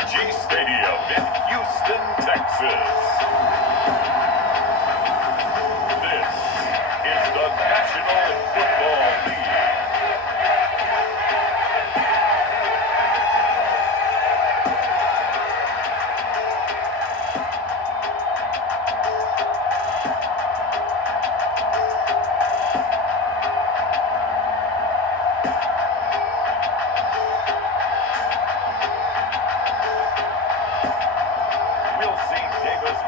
Stadium in Houston, Texas. This is the National Football League.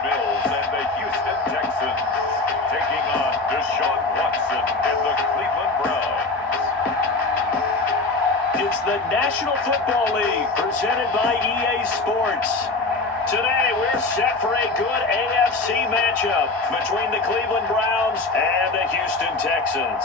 Mills and the Houston Texans taking on Deshaun Watson and the Cleveland Browns. It's the National Football League presented by EA Sports. Today we're set for a good AFC matchup between the Cleveland Browns and the Houston Texans.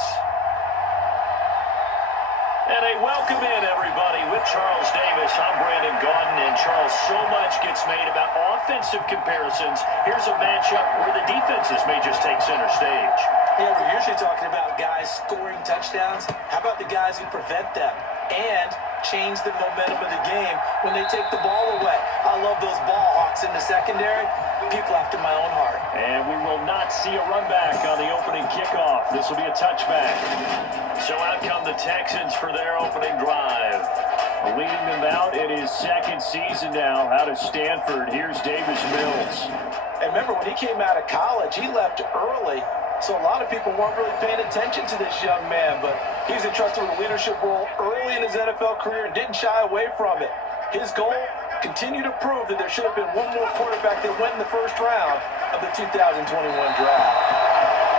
And a welcome in, everybody, with Charles Davis. I'm Brandon Gaudin, and Charles, so much gets made about offensive comparisons. Here's a matchup where the defenses may just take center stage. Yeah, we're usually talking about guys scoring touchdowns. How about the guys who prevent them and change the momentum of the game when they take the ball away? I love those ball hawks in the secondary. People after my own heart. And we will not see a run back on the opening kickoff. This will be a touchback. So out come the Texans for their opening drive. Leading them out in his second season now out of Stanford. Here's Davis Mills. And remember, when he came out of college, he left early. So a lot of people weren't really paying attention to this young man. But he's entrusted with a leadership role early in his NFL career and didn't shy away from it. His goal? Continue to prove that there should have been one more quarterback that went in the first round of the 2021 draft.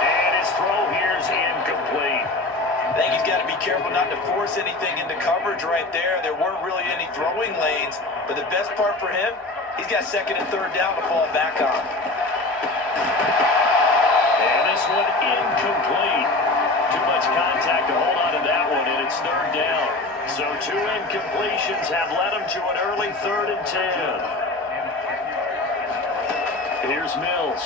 And his throw here is incomplete. I think he's got to be careful not to force anything into coverage right there. There weren't really any throwing lanes, but the best part for him, he's got second and third down to fall back on. And this one incomplete. Too much contact to hold on to that one, and it's third down. So two incompletions have led him to an early 3rd and 10. Here's Mills.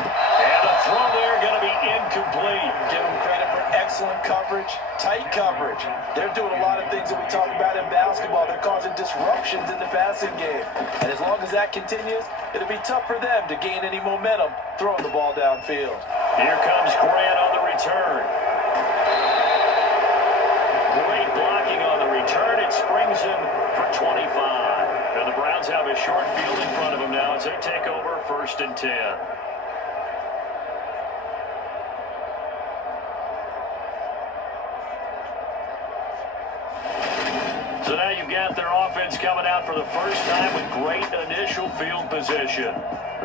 And a throw there going to be incomplete. Give him credit for excellent coverage, tight coverage. They're doing a lot of things that we talk about in basketball. They're causing disruptions in the passing game. And as long as that continues, it'll be tough for them to gain any momentum throwing the ball downfield. Here comes Grant on the return. Great blocking on the return. It springs him for 25. And the Browns have a short field in front of them now as they take over 1st and 10. So now you've got their offense coming out for the first time with great initial field position.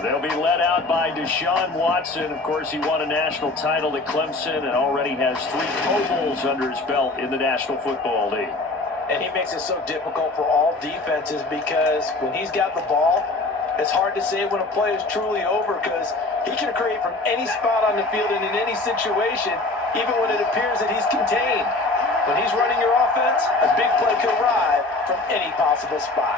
They'll be led out by Deshaun Watson. Of course, he won a national title at Clemson and already has 3 Pro Bowls under his belt in the National Football League. And he makes it so difficult for all defenses because when he's got the ball, it's hard to say when a play is truly over because he can create from any spot on the field and in any situation, even when it appears that he's contained. When he's running your offense, a big play could arrive from any possible spot.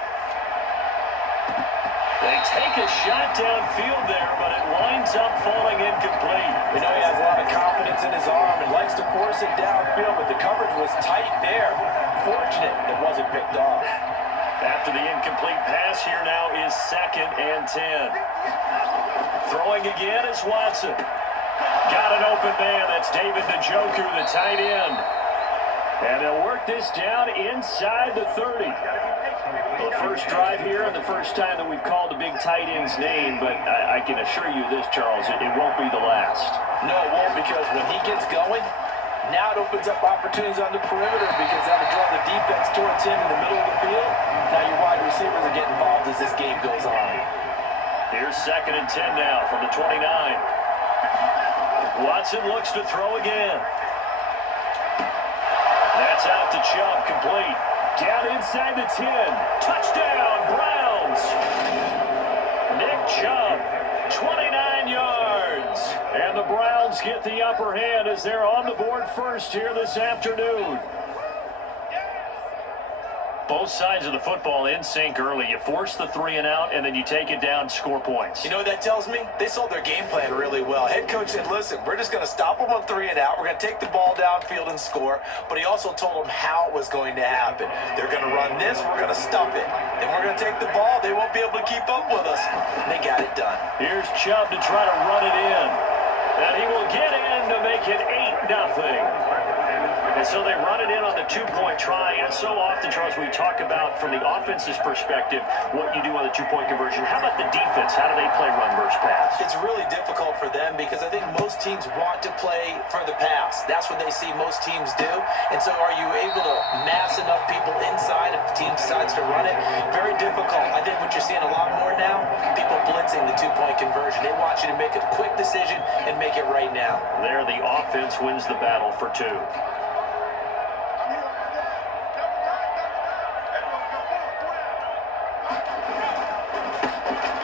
They take a shot downfield there, but it winds up falling incomplete. We know he has a lot of confidence in his arm and likes to force it downfield, but the coverage was tight there. Fortunate it wasn't picked off. After the incomplete pass, here now is 2nd and 10. Throwing again is Watson. Got an open man. That's David Njoku, the tight end. And they'll work this down inside the 30. Well, the first drive here and the first time that we've called the big tight end's name, but I can assure you this, Charles, it won't be the last. No, it won't, because when he gets going, now it opens up opportunities on the perimeter because that'll draw the defense towards him in the middle of the field. Now your wide receivers are getting involved as this game goes on. Here's 2nd and 10 now from the 29. Watson looks to throw again. That's out to Chubb, complete. Down inside the 10. Touchdown, Browns. Nick Chubb, 29 yards. And the Browns get the upper hand as they're on the board first here this afternoon. both sides of the football in sync early. You force the 3 and out, and then you take it down, score points. You know what that tells me? They sold their game plan really well. Head coach said, listen, we're just going to stop them on 3 and out. We're going to take the ball downfield and score. But he also told them how it was going to happen. They're going to run this. We're going to stop it. Then we're going to take the ball. They won't be able to keep up with us. And they got it done. Here's Chubb to try to run it in. And he will get in to make it 8-0. And so they run it in on the 2-point try. And so often, Charles, we talk about from the offense's perspective what you do on the 2-point conversion. How about the defense? How do they play run versus pass? It's really difficult for them because I think most teams want to play for the pass. That's what they see most teams do. And so are you able to mass enough people inside if the team decides to run it? Very difficult. I think what you're seeing a lot more now, people blitzing the 2-point conversion. They want you to make a quick decision and make it right now. There, the offense wins the battle for 2.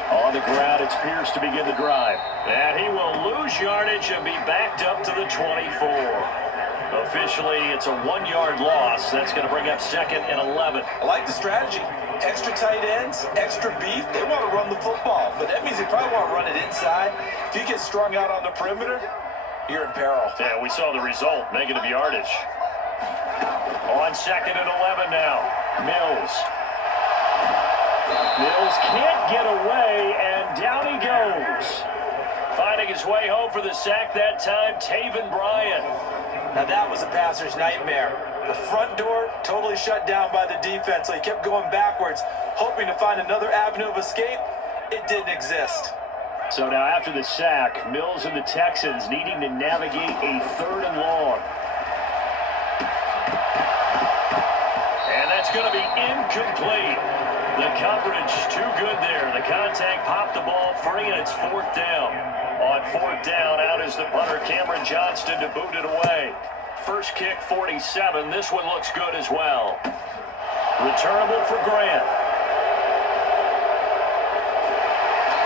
On the ground, it's Pierce to begin the drive. And he will lose yardage and be backed up to the 24. Officially, it's a 1-yard loss. That's going to bring up 2nd and 11. I like the strategy. Extra tight ends, extra beef. They want to run the football, but that means they probably want to run it inside. If you get strung out on the perimeter, you're in peril. Yeah, we saw the result, negative yardage. On 2nd and 11 now, Mills. Mills can't get away, and down he goes. Finding his way home for the sack that time, Taven Bryan. Now that was a passer's nightmare. The front door totally shut down by the defense, so he kept going backwards, hoping to find another avenue of escape. It didn't exist. So now after the sack, Mills and the Texans needing to navigate a 3rd and long. And that's going to be incomplete. The coverage too good there. The contact popped the ball free, and it's 4th down. On 4th down, out is the punter, Cameron Johnston, to boot it away. First kick, 47. This one looks good as well. Returnable for Grant.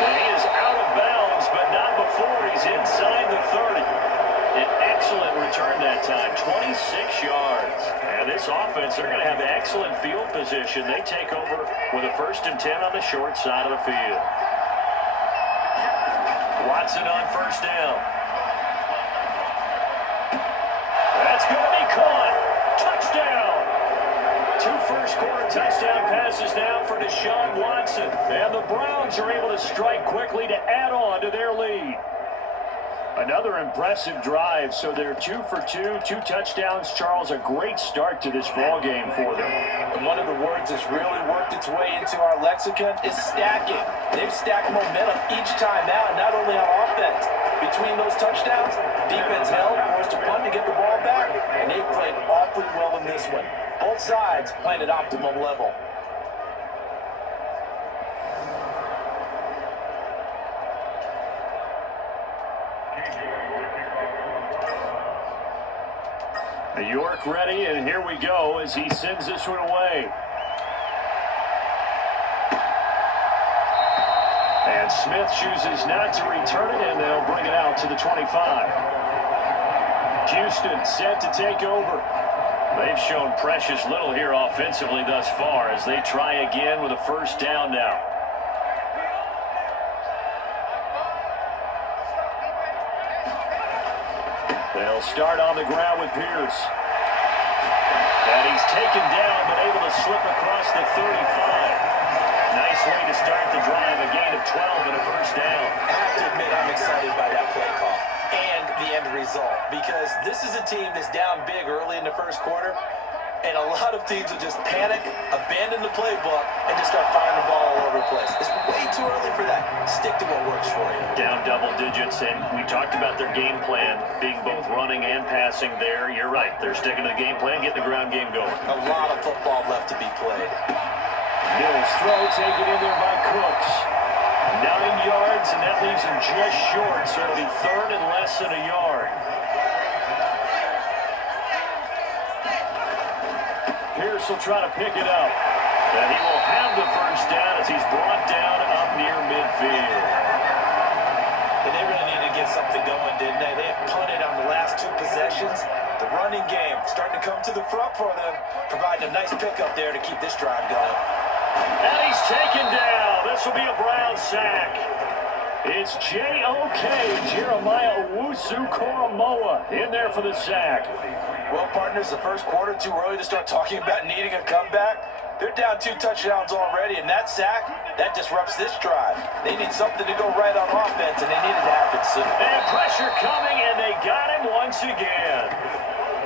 And he is out of bounds, but not before he's inside the 30. An excellent return that time, 26 yards. And this offense, they're going to have excellent field position. They take over with a 1st and 10 on the short side of the field. Watson on 1st down. That's going to be caught. Touchdown. 2 first-quarter touchdown passes now for Deshaun Watson. And the Browns are able to strike quickly to add on to their lead. Another impressive drive, so they're 2 for 2, 2 touchdowns. Charles, a great start to this ball game for them. And one of the words that's really worked its way into our lexicon is stacking. They've stacked momentum each time out, and not only on offense. Between those touchdowns, defense held, forced a punt to get the ball back, and they played awfully well in this one. Both sides playing at optimum level. York ready, and here we go as he sends this one away. And Smith chooses not to return it, and they'll bring it out to the 25. Houston set to take over. They've shown precious little here offensively thus far as they try again with a 1st down now. They'll start on the ground with Pierce. And he's taken down, but able to slip across the 35. Nice way to start the drive, a gain of 12 and a 1st down. I have to admit, I'm excited by that play call and the end result, because this is a team that's down big early in the 1st quarter, and a lot of teams will just panic, abandon the playbook, and just start firing the ball all over the place. It's way too early for that. Stick to what works for you. Down double digits, and we talked about their game plan being both running and passing there. You're right. They're sticking to the game plan, getting the ground game going. A lot of football left to be played. Mills throw taken in there by Cooks. 9 yards, and that leaves him just short, so it'll be 3rd and less than a yard. Pierce will try to pick it up. And he will have the 1st down as he's brought down up near midfield. But they really needed to get something going, didn't they? They had punted on the last 2 possessions. The running game starting to come to the front for them, providing a nice pickup there to keep this drive going. And he's taken down. This will be a Brown sack. It's J.O.K. Jeremiah Owusu-Koramoah in there for the sack. Well, partners, the first quarter too early to start talking about needing a comeback. They're down 2 touchdowns already, and that sack, that disrupts this drive. They need something to go right on offense, and they need it to happen soon. And pressure coming, and they got him once again.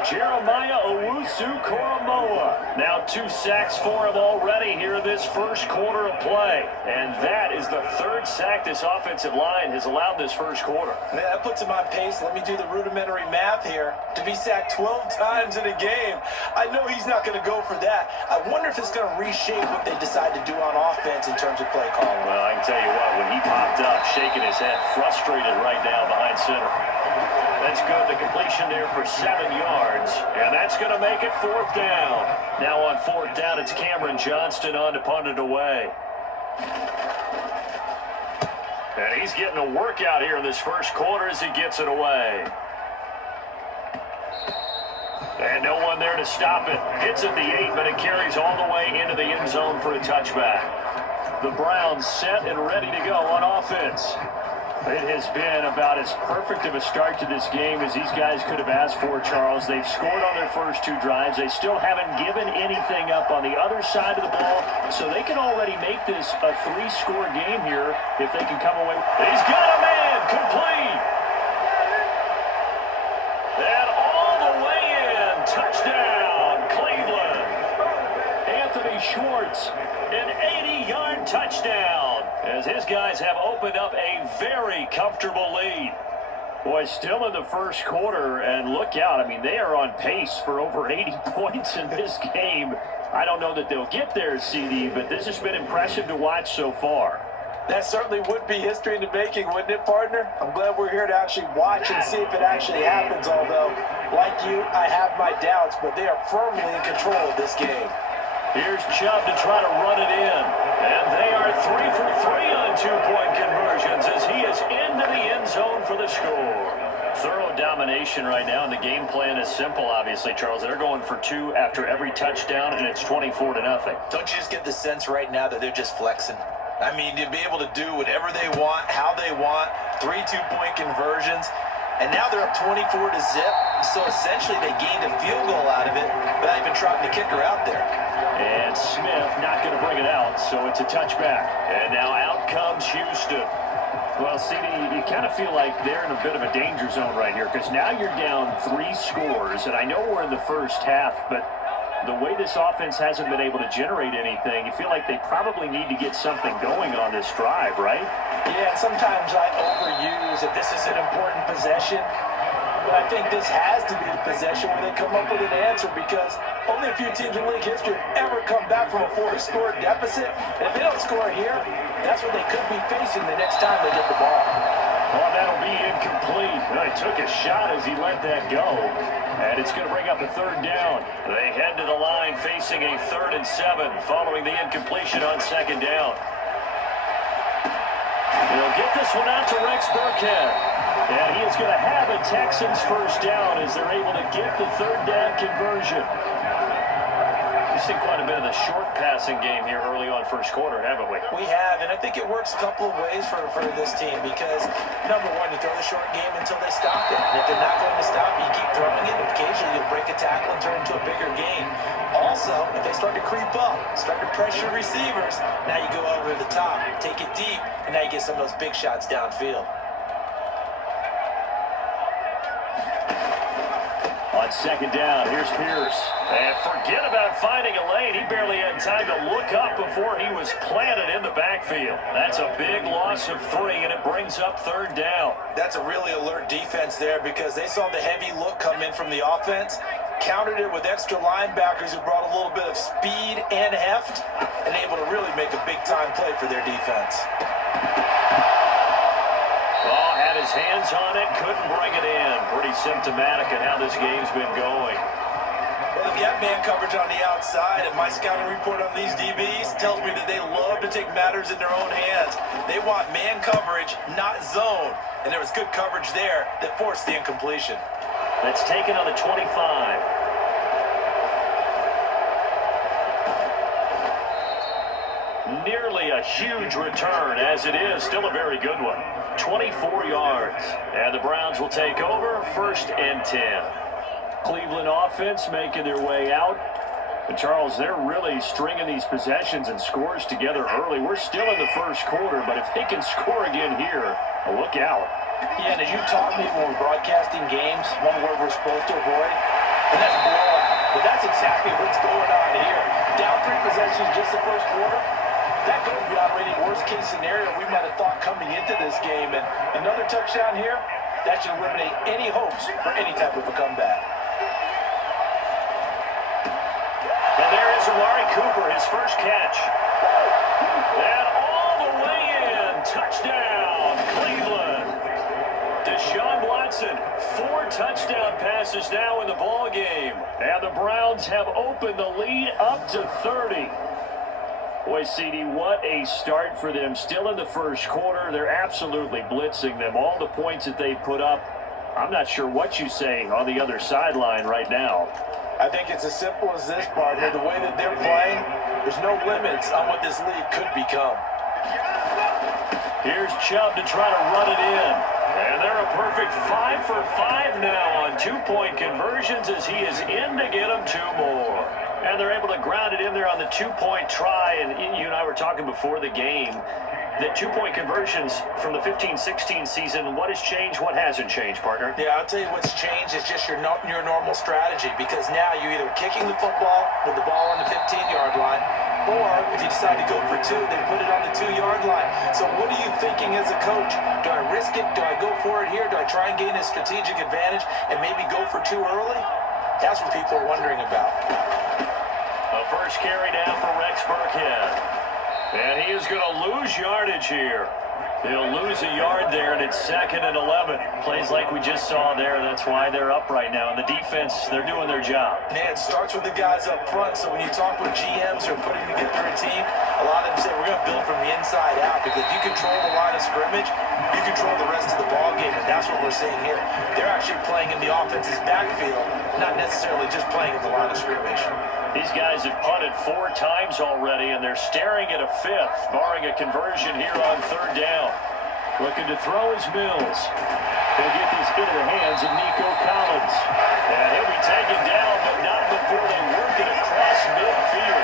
Jeremiah Owusu-Koramoah. Now 2 sacks for him already here in this first quarter of play. And that is the 3rd sack this offensive line has allowed this first quarter. Man, that puts him on pace. Let me do the rudimentary math here. To be sacked 12 times in a game, I know he's not going to go for that. I wonder if it's going to reshape what they decide to do on offense in terms of play calling. Well, I can tell you what, when he popped up, shaking his head, frustrated right now behind center. That's good. The completion there for 7 yards. And that's going to make it 4th down. Now on 4th down, it's Cameron Johnston on to punt it away. And he's getting a workout here in this first quarter as he gets it away. And no one there to stop it. Hits at the 8, but it carries all the way into the end zone for a touchback. The Browns set and ready to go on offense. It has been about as perfect of a start to this game as these guys could have asked for, Charles. They've scored on their first 2 drives. They still haven't given anything up on the other side of the ball, so they can already make this a 3-score game here if they can come away. He's got a man, complete. And all the way in, touchdown, Cleveland. Anthony Schwartz, an 80-yard touchdown, as his guys have opened up a very comfortable lead. Boy, still in the first quarter, and look out. I mean, they are on pace for over 80 points in this game. I don't know that they'll get there, CD, but this has been impressive to watch so far. That certainly would be history in the making, wouldn't it, partner? I'm glad we're here to actually watch and see if it actually happens, although, like you, I have my doubts, but they are firmly in control of this game. Here's Chubb to try to run it in. And they are 3 for 3 on 2-point conversions as he is into the end zone for the score. Thorough domination right now, and the game plan is simple, obviously, Charles. They're going for 2 after every touchdown, and it's 24-0. Don't you just get the sense right now that they're just flexing? I mean, to be able to do whatever they want, how they want, 3 2-point conversions. And now they're up 24-0, so essentially they gained a field goal out of it without even trotting the kicker out there. And Smith not going to bring it out, so it's a touchback. And now out comes Houston. Well, CD, you kind of feel like they're in a bit of a danger zone right here, because now you're down 3 scores, and I know we're in the first half, but the way this offense hasn't been able to generate anything, you feel like they probably need to get something going on this drive, right? Yeah, sometimes I overuse that this is an important possession, but I think this has to be the possession where they come up with an answer, because only a few teams in league history have ever come back from a 4-score deficit. And if they don't score here, that's what they could be facing the next time they get the ball. Well, that'll be incomplete. Well, he took a shot as he let that go. And it's going to bring up a 3rd down. They head to the line facing a 3rd and 7 following the incompletion on 2nd down. They'll get this one out to Rex Burkhead. And he is going to have a Texans first down as they're able to get the 3rd down conversion. We've seen quite a bit of the short passing game here early on first quarter, haven't we? We have, and I think it works a couple of ways for this team because, number one, you throw the short game until they stop it. And if they're not going to stop it, you keep throwing it. Occasionally, you'll break a tackle and turn it into a bigger game. Also, if they start to creep up, start to pressure receivers, now you go over the top, take it deep, and now you get some of those big shots downfield. On 2nd down, here's Pierce. And forget about finding a lane. He barely had time to look up before he was planted in the backfield. That's a big loss of 3, and it brings up 3rd down. That's a really alert defense there because they saw the heavy look come in from the offense, countered it with extra linebackers who brought a little bit of speed and heft, and able to really make a big-time play for their defense. Oh, had his hands on it, couldn't bring it in. Pretty symptomatic of how this game's been going. Well, they've got man coverage on the outside, and my scouting report on these DBs tells me that they love to take matters in their own hands. They want man coverage, not zone, and there was good coverage there that forced the incompletion. That's taken on the 25. Nearly a huge return, as it is still a very good one. 24 yards. And the Browns will take over, 1st and 10. Cleveland offense making their way out. And Charles, they're really stringing these possessions and scores together early. We're still in the first quarter, but if they can score again here, look out. Yeah, and as you taught me when we're broadcasting games, one word we're supposed to avoid, and that's blowout. But that's exactly what's going on here. Down 3 possessions just the first quarter. That goes beyond any worst-case scenario we might have thought coming into this game. And another touchdown here, that should eliminate any hopes for any type of a comeback. And there is Amari Cooper, his first catch. And all the way in. Touchdown, Cleveland. Deshaun Watson, 4 touchdown passes now in the ball game. And the Browns have opened the lead up to 30. Boy, CD, what a start for them. Still in the first quarter. They're absolutely blitzing them. All the points that they put up, I'm not sure what you say on the other sideline right now. I think it's as simple as this, partner. The way that they're playing, there's no limits on what this league could become. Here's Chubb to try to run it in. And they're a perfect 5 for 5 now on 2-point conversions as he is in to get them 2 more. And they're able to ground it in there on the 2-point try. And you and I were talking before the game that 2-point conversions from the 15-16 season, what has changed, what hasn't changed, partner? Yeah, I'll tell you what's changed is just your normal strategy, because now you're either kicking the football with the ball on the 15-yard line, or if you decide to go for 2, they put it on the 2-yard line. So what are you thinking as a coach? Do I risk it? Do I go for it here? Do I try and gain a strategic advantage and maybe go for 2 early? That's what people are wondering about. The first carry now for Rex Burkhead. And he is going to lose yardage here. They'll lose a yard there, and it's 2nd and 11. Plays like we just saw there. That's why they're up right now. And the defense, they're doing their job. Yeah, it starts with the guys up front. So when you talk with GMs who are putting together a team, a lot of them say we're going to build from the inside out, because if you control the line of scrimmage, you control the rest of the ball game, and that's what we're seeing here. They're actually playing in the offense's backfield, not necessarily just playing at the line of scrimmage. These guys have punted 4 times already, and they're staring at a 5th, barring a conversion here on 3rd down. Looking to throw is Mills. He'll get this into the hands of Nico Collins. And he'll be taken down, but not before they work it across midfield.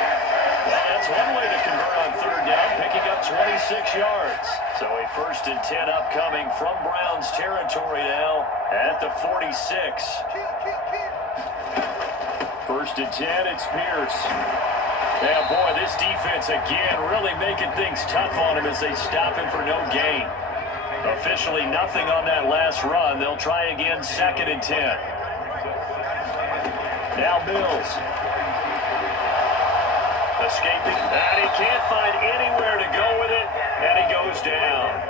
Well, that's one way to convert on 3rd down, picking up 26 yards. So a 1st and 10 upcoming from Browns territory now at the 46. 1st and 10, it's Pierce. Yeah, boy, this defense again really making things tough on him as they stop him for no gain. Officially nothing on that last run. They'll try again, 2nd and 10. Now Mills. Escaping, and he can't find anywhere to go with it, and he goes down.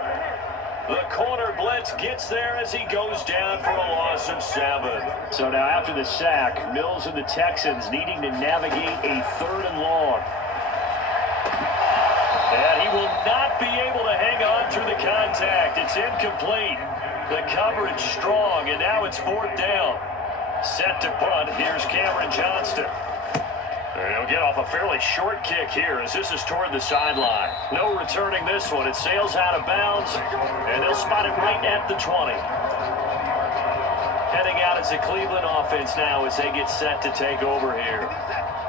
The corner blitz gets there as he goes down for a loss of 7. So now after the sack, Mills and the Texans needing to navigate a 3rd and long. And he will not be able to hang on through the contact. It's incomplete. The coverage strong, and now it's 4th down. Set to punt. Here's Cameron Johnston. And he'll get off a fairly short kick here as this is toward the sideline. No returning this one. It sails out of bounds, and they'll spot it right at the 20. Heading out as a Cleveland offense now as they get set to take over here.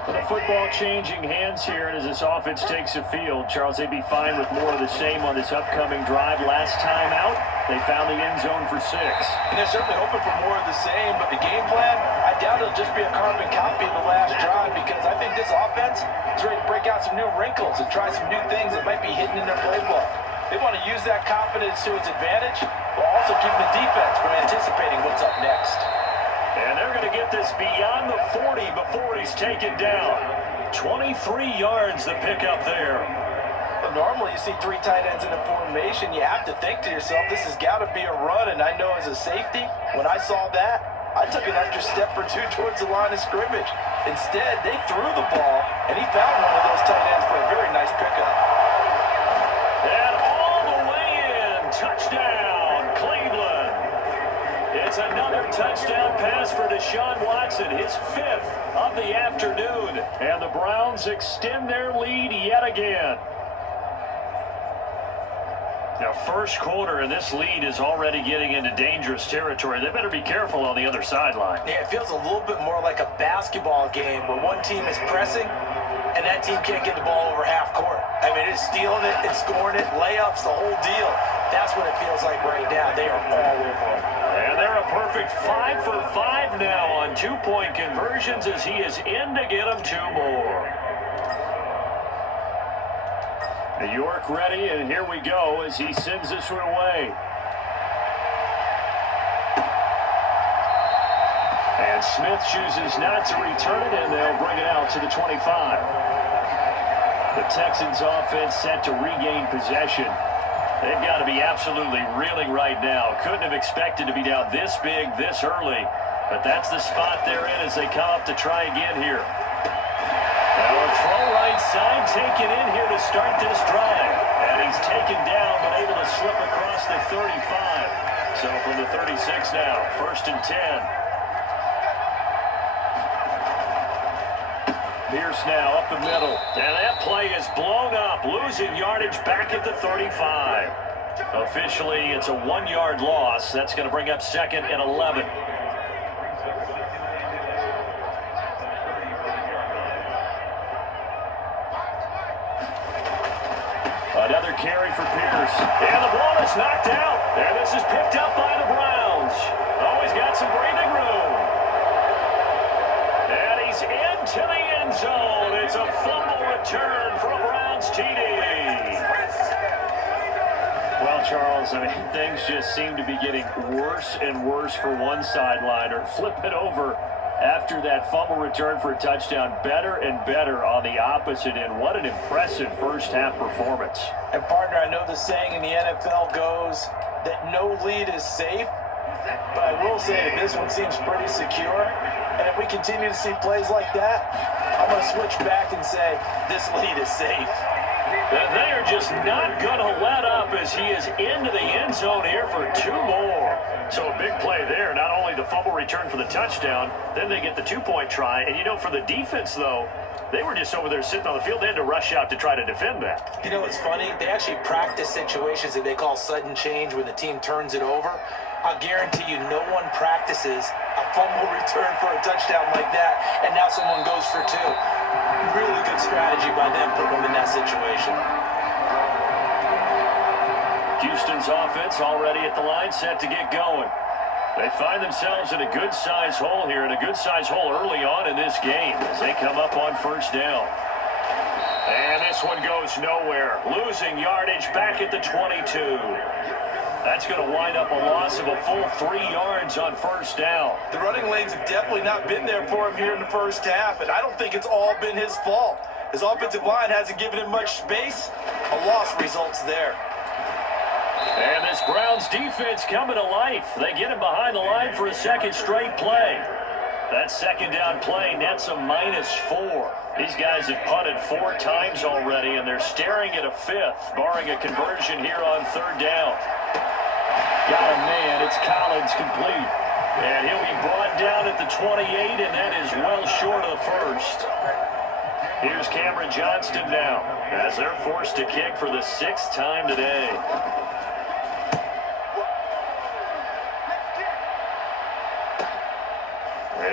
With the football changing hands here, and as this offense takes the field, Charles, they'd be fine with more of the same on this upcoming drive. Last time out, they found the end zone for 6. And they're certainly hoping for more of the same, but the game plan, I doubt it'll just be a carbon copy of the last drive, because I think this offense is ready to break out some new wrinkles and try some new things that might be hidden in their playbook. They want to use that confidence to its advantage, while also keeping the defense from anticipating what's up next. And they're going to get this beyond the 40 before he's taken down. 23 yards to pick up there. But normally you see 3 tight ends in a formation, you have to think to yourself, this has got to be a run. And I know as a safety, when I saw that, I took an extra step or 2 towards the line of scrimmage. Instead, they threw the ball, and he found one of those tight ends for a very nice pickup. And all the way in. Touchdown, Cleveland. It's another touchdown pass for Deshaun Watson, his 5th of the afternoon. And the Browns extend their lead yet again. Now, first quarter, and this lead is already getting into dangerous territory. They better be careful on the other sideline. Yeah, it feels a little bit more like a basketball game where one team is pressing and that team can't get the ball over half court. I mean, it's stealing it, it's scoring it, layups, the whole deal. That's what it feels like right now. They are all over it. And they're a perfect 5 for 5 now on 2-point conversions as he is in to get them 2 more. York ready, and here we go as he sends this one away. And Smith chooses not to return it, and they'll bring it out to the 25. The Texans offense set to regain possession. They've got to be absolutely reeling right now. Couldn't have expected to be down this big, this early. But that's the spot they're in as they come up to try again here. Now a throw right side taken in here to start this drive. And he's taken down but able to slip across the 35. So from the 36 now, 1st and 10. Pierce now up the middle. And that play is blown up, losing yardage back at the 35. Officially, it's a 1-yard loss. That's going to bring up 2nd and 11. Another carry for Pierce. And the ball is knocked out. And this is picked up by the Browns. Oh, he's got some breathing room. And he's into the end zone. It's a fumble return for a Browns TD. Well, Charles, I mean, things just seem to be getting worse and worse for one sideline, or flip it over after that fumble return for a touchdown. Better and better on the opposite end. What an impressive first-half performance. And, partner, I know the saying in the NFL goes that no lead is safe, but I will say that this one seems pretty secure. And if we continue to see plays like that, I'm going to switch back and say this lead is safe. And they are just not going to let up as he is into the end zone here for 2 more. So a big play there. Not only the fumble return for the touchdown, then they get the 2-point try. And, you know, for the defense, though, they were just over there sitting on the field. They had to rush out to try to defend that. You know, it's funny. They actually practice situations that they call sudden change when the team turns it over. I'll guarantee you no one practices a fumble return for a touchdown like that, and now someone goes for 2. Really good strategy by them putting them in that situation. Houston's offense already at the line, set to get going. They find themselves in a good-sized hole here, and a good-sized hole early on in this game as they come up on 1st down. And this one goes nowhere, losing yardage back at the 22. That's going to wind up a loss of a full 3 yards on 1st down. The running lanes have definitely not been there for him here in the first half, and I don't think it's all been his fault. His offensive line hasn't given him much space. A loss results there. And this Browns defense coming to life. They get him behind the line for a 2nd straight play. That 2nd down play nets a -4. These guys have punted 4 times already, and they're staring at a 5th, barring a conversion here on 3rd down. Got a man. It's Collins complete. And he'll be brought down at the 28, and that is well short of the 1st. Here's Cameron Johnston now as they're forced to kick for the 6th time today.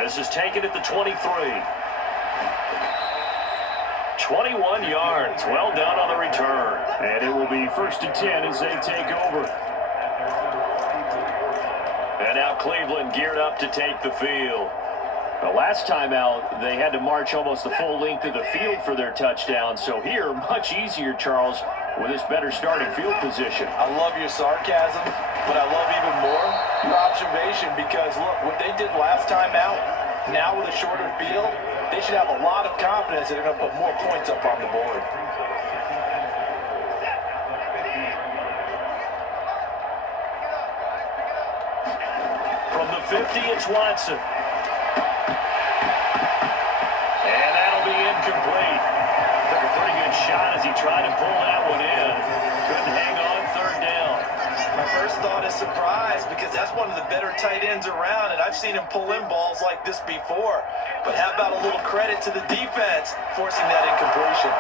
This is taken at the 23. 21 yards. Well done on the return. And it will be 1st and 10 as they take over. And now Cleveland geared up to take the field. The last time out, they had to march almost the full length of the field for their touchdown. So here, much easier, Charles, with this better starting field position. I love your sarcasm, but I love even more your observation because, look, what they did last time out, now with a shorter field, they should have a lot of confidence that they're going to put more points up on the board. From the 50, it's Watson. And that'll be incomplete. Took a pretty good shot as he tried to pull that one in. Couldn't hang on 3rd down. My first thought is surprise because that's one of the better tight ends around, and I've seen him pull in balls like this before. But how about a little credit to the defense forcing that incompletion?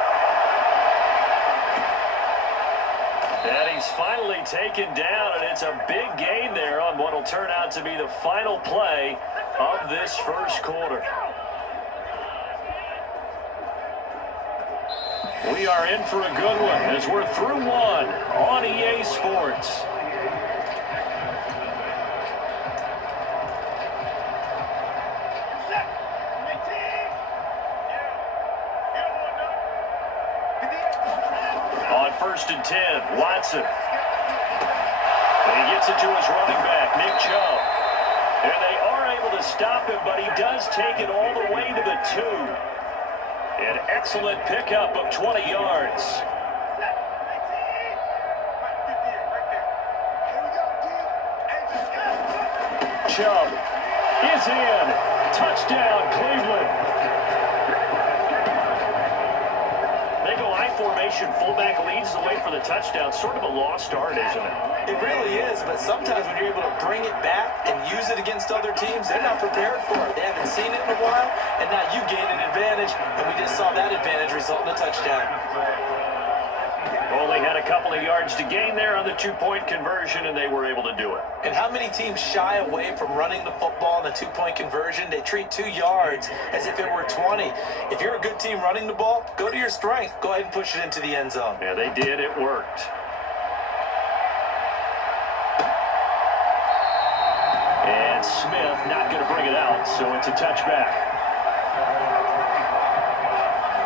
And he's finally taken down, and it's a big gain there on what will turn out to be the final play of this first quarter. We are in for a good one as we're through one on EA Sports. On 1st and 10, Watson. And he gets it to his running back, Nick Chubb. And they are able to stop him, but he does take it all the way to the 2. An excellent pickup of 20 yards. Chubb is in. Touchdown, Cleveland. They go I-formation. Fullback leads the way for the touchdown. Sort of a lost art, isn't it? It really is, but sometimes when you're able to bring it back and use it against other teams, they're not prepared for it. They haven't seen it in a while, and now you gain an advantage, and we just saw that advantage result in a touchdown. Only had a couple of yards to gain there on the 2-point conversion, and they were able to do it. And how many teams shy away from running the football in the 2-point conversion? They treat 2 yards as if it were 20. If you're a good team running the ball, go to your strength. Go ahead and push it into the end zone. Yeah, they did. It worked. And Smith not going to bring it out, so it's a touchback.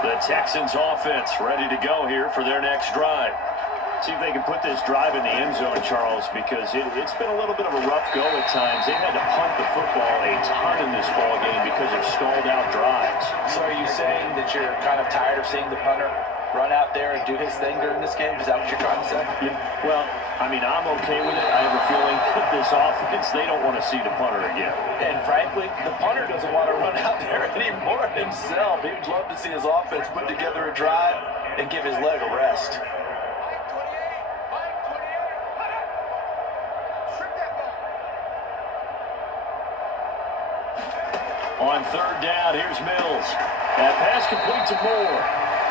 The Texans offense ready to go here for their next drive. See if they can put this drive in the end zone, Charles, because it's been a little bit of a rough go at times. They've had to punt the football a ton in this ball game because of stalled out drives. So are you saying that you're kind of tired of seeing the punter run out there and do his thing during this game? Is that what you're trying to say? Yeah, well, I mean, I'm okay with it. I have a feeling that this offense, they don't want to see the punter again. And frankly, the punter doesn't want to run out there anymore himself. He would love to see his offense put together a drive and give his leg a rest. On 3rd down, here's Mills. That pass complete to Moore.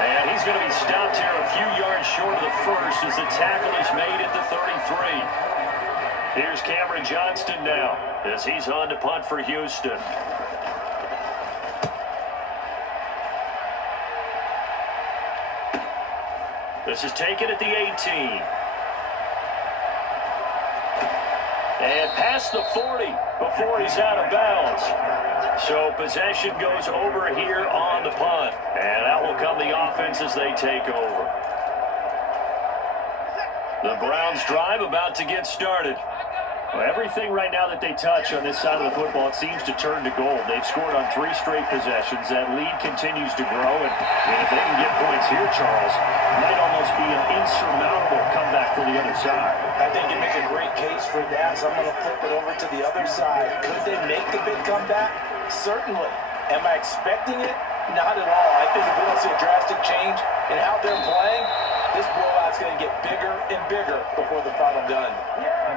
And he's going to be stopped here a few yards short of the first as the tackle is made at the 33. Here's Cameron Johnston now as he's on to punt for Houston. This is taken at the 18. And past the 40 before he's out of bounds. So possession goes over here on the punt. And that will come the offense as they take over. The Browns drive about to get started. Well, everything right now that they touch on this side of the football, it seems to turn to gold. They've scored on 3 straight possessions. That lead continues to grow. And if they can get points here, Charles, it might almost be an insurmountable comeback for the other side. I think you make a great case for that, so I'm going to flip it over to the other side. Could they make the big comeback? Certainly. Am I expecting it? Not at all. I think if we don't see a drastic change in how they're playing, this blowout's going to get bigger and bigger before the final gun.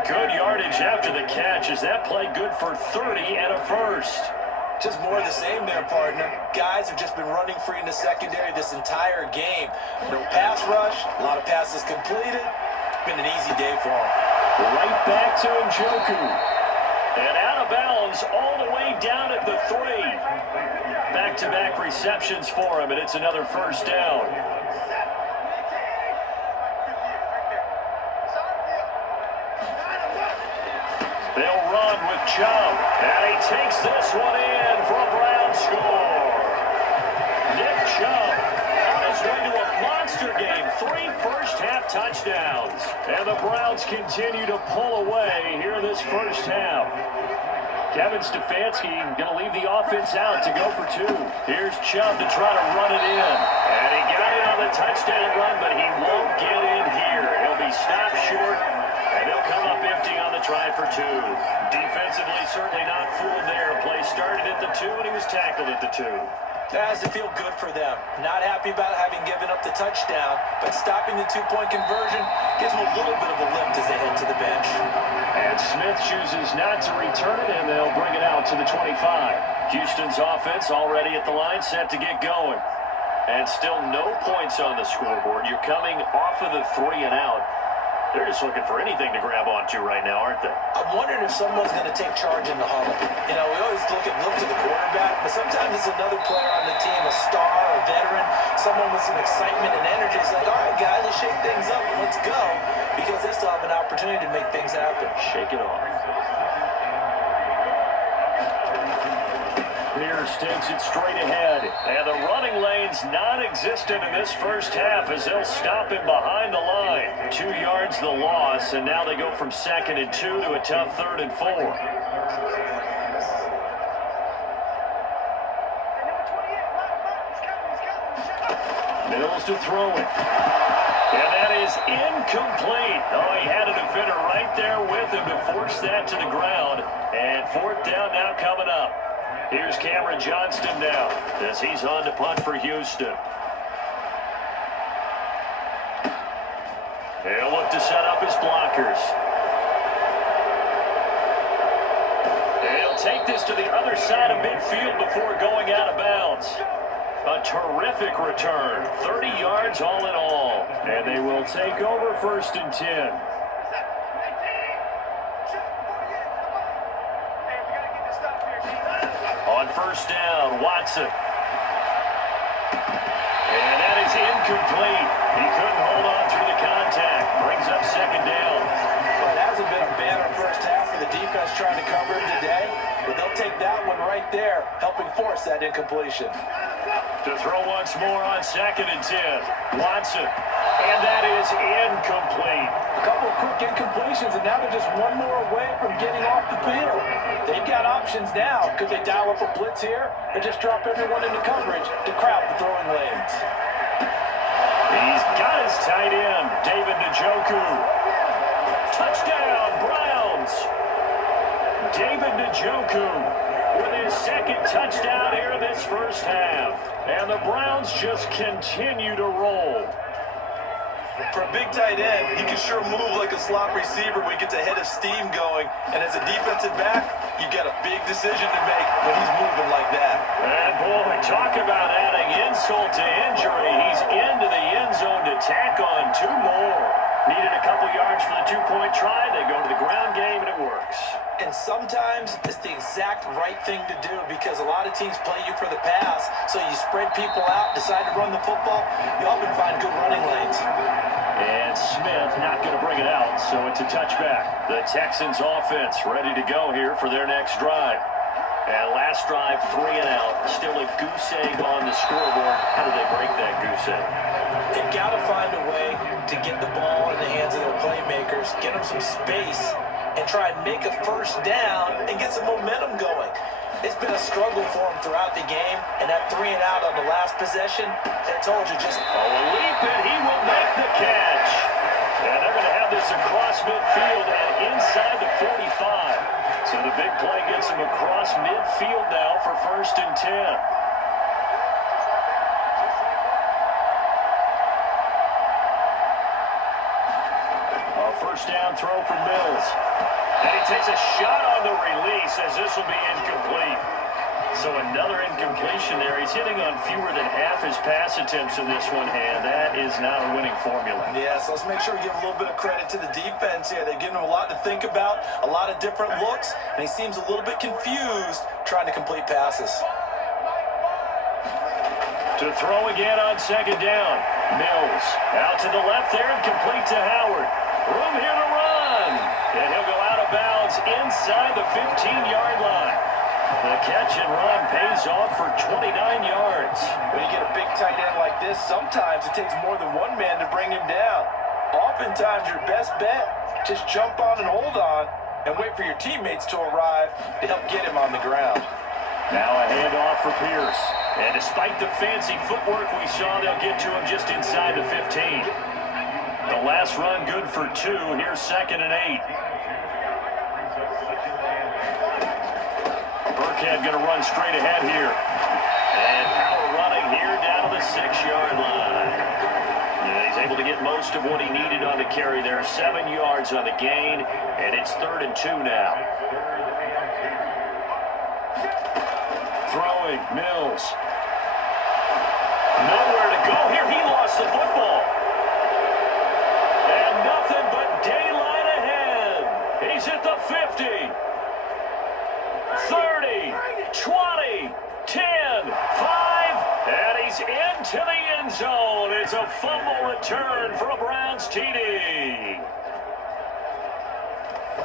Good yardage after the catch. Is that play good for 30 and a first? Just more of the same there, partner. Guys have just been running free in the secondary this entire game. No pass rush, a lot of passes completed. Been an easy day for them. Right back to Njoku. And out of bounds all the way down at the 3. Back-to-back receptions for him, and it's another first down. They'll run with Chubb, and he takes this one in for a Brown score. Nick Chubb on his way to a monster game, 3 first-half touchdowns. And the Browns continue to pull away here this first half. Kevin Stefanski going to leave the offense out to go for 2. Here's Chubb to try to run it in. And he got it on the touchdown run, but he won't get in here. He'll be stopped short. And they'll come up empty on the try for 2. Defensively, certainly not fooled there. Play started at the 2, and he was tackled at the 2. That has to feel good for them. Not happy about having given up the touchdown, but stopping the two-point conversion gives them a little bit of a lift as they head to the bench. And Smith chooses not to return it, and they'll bring it out to the 25. Houston's offense already at the line, set to get going. And still no points on the scoreboard. You're coming off of the 3 and out. They're just looking for anything to grab onto right now, aren't they? I'm wondering if someone's going to take charge in the huddle. You know, we always look to the quarterback, but sometimes it's another player on the team, a star, a veteran, someone with some excitement and energy. It's like, all right, guys, let's shake things up and let's go, because they still have an opportunity to make things happen. Shake it off. Pierce takes it straight ahead, and the running lane's non-existent in this first half as they'll stop him behind the line. 2 yards the loss, and now they go from 2nd and 2 to a tough 3rd and 4. Mills to throw it. And that is incomplete. Oh, he had a defender right there with him to force that to the ground. And 4th down now coming up. Here's Cameron Johnston now as he's on to punt for Houston. He'll look to set up his blockers. He'll take this to the other side of midfield before going out of bounds. A terrific return, 30 yards all in all. And they will take over 1st and 10. On 1st down, Watson. And that is incomplete. He couldn't hold on through the contact. Brings up 2nd down. Well, it hasn't been a banner first half for the defense trying to cover him today, but they'll take that one right there, helping force that incompletion. To throw once more on 2nd and 10. Watson. And that is incomplete. A couple of quick incompletions, and now they're just one more away from getting off the field. They've got options now. Could they dial up a blitz here or just drop everyone into coverage to crowd the throwing lanes? He's got his tight end, David Njoku. Touchdown, Browns. David Njoku with his 2nd touchdown here in this first half. And the Browns just continue to roll. For a big tight end, he can sure move like a slot receiver when he gets a head of steam going. And as a defensive back, you've got a big decision to make when he's moving like that. And boy, talk about adding insult to injury. He's into the end zone to tack on 2 more. Needed a couple yards for the 2-point try. They go to the ground game, and it works. And sometimes it's the exact right thing to do because a lot of teams play you for the pass. So you spread people out, decide to run the football. You often find good running lanes. And Smith not going to bring it out, so it's a touchback. The Texans offense ready to go here for their next drive. And last drive, 3 and out. Still a goose egg on the scoreboard. How do they break that goose egg? They've got to find a way to get the ball in the hands of their playmakers, get them some space, and try and make a 1st down and get some momentum going. It's been a struggle for them throughout the game, and that 3 and out on the last possession, I told you just... Oh, a leap, and he will make the catch. And they're going to have this across midfield and inside the 45. So the big play gets him across midfield now for 1st and 10. A 1st down throw from Mills. And he takes a shot on the release as this will be incomplete. So another incompletion there. He's hitting on fewer than half his pass attempts in this one, and that is not a winning formula. Yeah, so let's make sure we give a little bit of credit to the defense here. They've given him a lot to think about, a lot of different looks, and he seems a little bit confused trying to complete passes. To throw again on 2nd down. Mills out to the left there and complete to Howard. Room here to run. And he'll go out of bounds inside the 15-yard line. The catch and run pays off for 29 yards. When you get a big tight end like this, sometimes it takes more than one man to bring him down. Oftentimes, your best bet, just jump on and hold on and wait for your teammates to arrive to help get him on the ground. Now a handoff for Pierce. And despite the fancy footwork we saw, they'll get to him just inside the 15. The last run good for 2. Here's 2nd and 8. Burkhead going to run straight ahead here. And power most of what he needed on the carry there. 7 yards on the gain, and it's 3rd and 2 now. Throwing, Mills. Nowhere to go here. He lost the football. And nothing but daylight ahead. He's at the 50. 30, 20, 10, 5, and he's into the end zone. It's a fumble return for a Browns TD.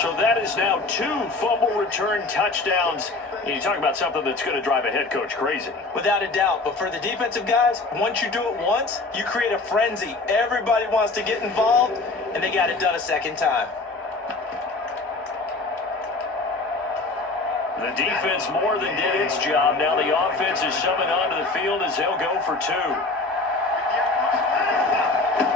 So that is now 2 fumble return touchdowns. And you talk about something that's going to drive a head coach crazy. Without a doubt. But for the defensive guys, once you do it once, you create a frenzy. Everybody wants to get involved, and they got it done a second time. The defense more than did its job. Now the offense is shoving onto the field as they'll go for 2.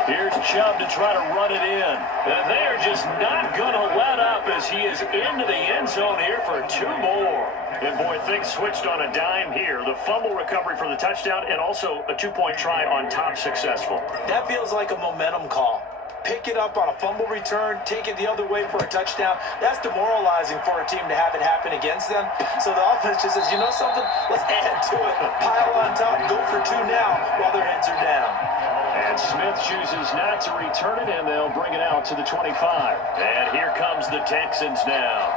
Here's Chubb to try to run it in. And they are just not going to let up as he is into the end zone here for 2 more. And boy, things switched on a dime here. The fumble recovery for the touchdown and also a 2-point try on top successful. That feels like a momentum call. Pick it up on a fumble return, take it the other way for a touchdown. That's demoralizing for a team to have it happen against them. So the offense just says, you know something? Let's add to it. Pile on top, go for 2 now while their heads are down. And Smith chooses not to return it, and they'll bring it out to the 25. And here comes the Texans now.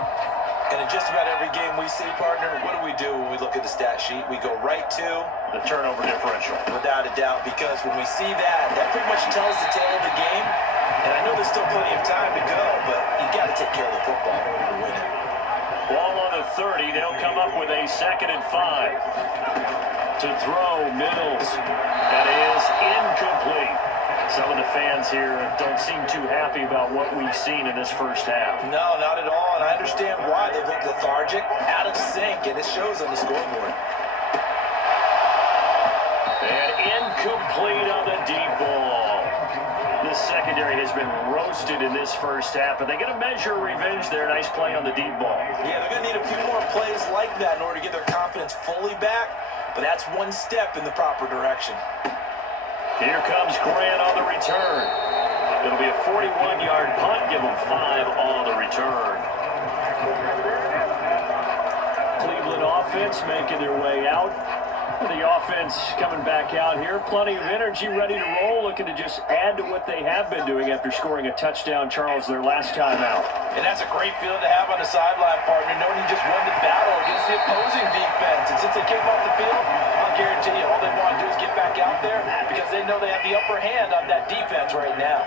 And in just about every game we see, partner, what do when we look at the stat sheet? We go right to the turnover differential. Without a doubt, because when we see that, that pretty much tells the tale of the game. And I know there's still plenty of time to go, but you got to take care of the football in order to win it. Ball on the 30. They'll come up with a 2nd and 5. To throw, Mills. That is incomplete. Some of the fans here don't seem too happy about what we've seen in this first half. No, not at all, and I understand why. They look lethargic, out of sync, and it shows on the scoreboard. And incomplete on the deep ball. The secondary has been roasted in this first half, but they get a measure of revenge there. Nice play on the deep ball. Yeah, they're going to need a few more plays like that in order to get their confidence fully back, but that's one step in the proper direction. Here comes Grant on the return. It'll be a 41-yard punt. Give them 5 on the return. Cleveland offense making their way out. The offense coming back out here. Plenty of energy, ready to roll, looking to just add to what they have been doing after scoring a touchdown, Charles, their last time out. And that's a great feeling to have on the sideline, partner, knowing you just won the battle against the opposing defense. And since they came off the field, I'll guarantee you all they want to do is get back out there because they know they have the upper hand on that defense right now.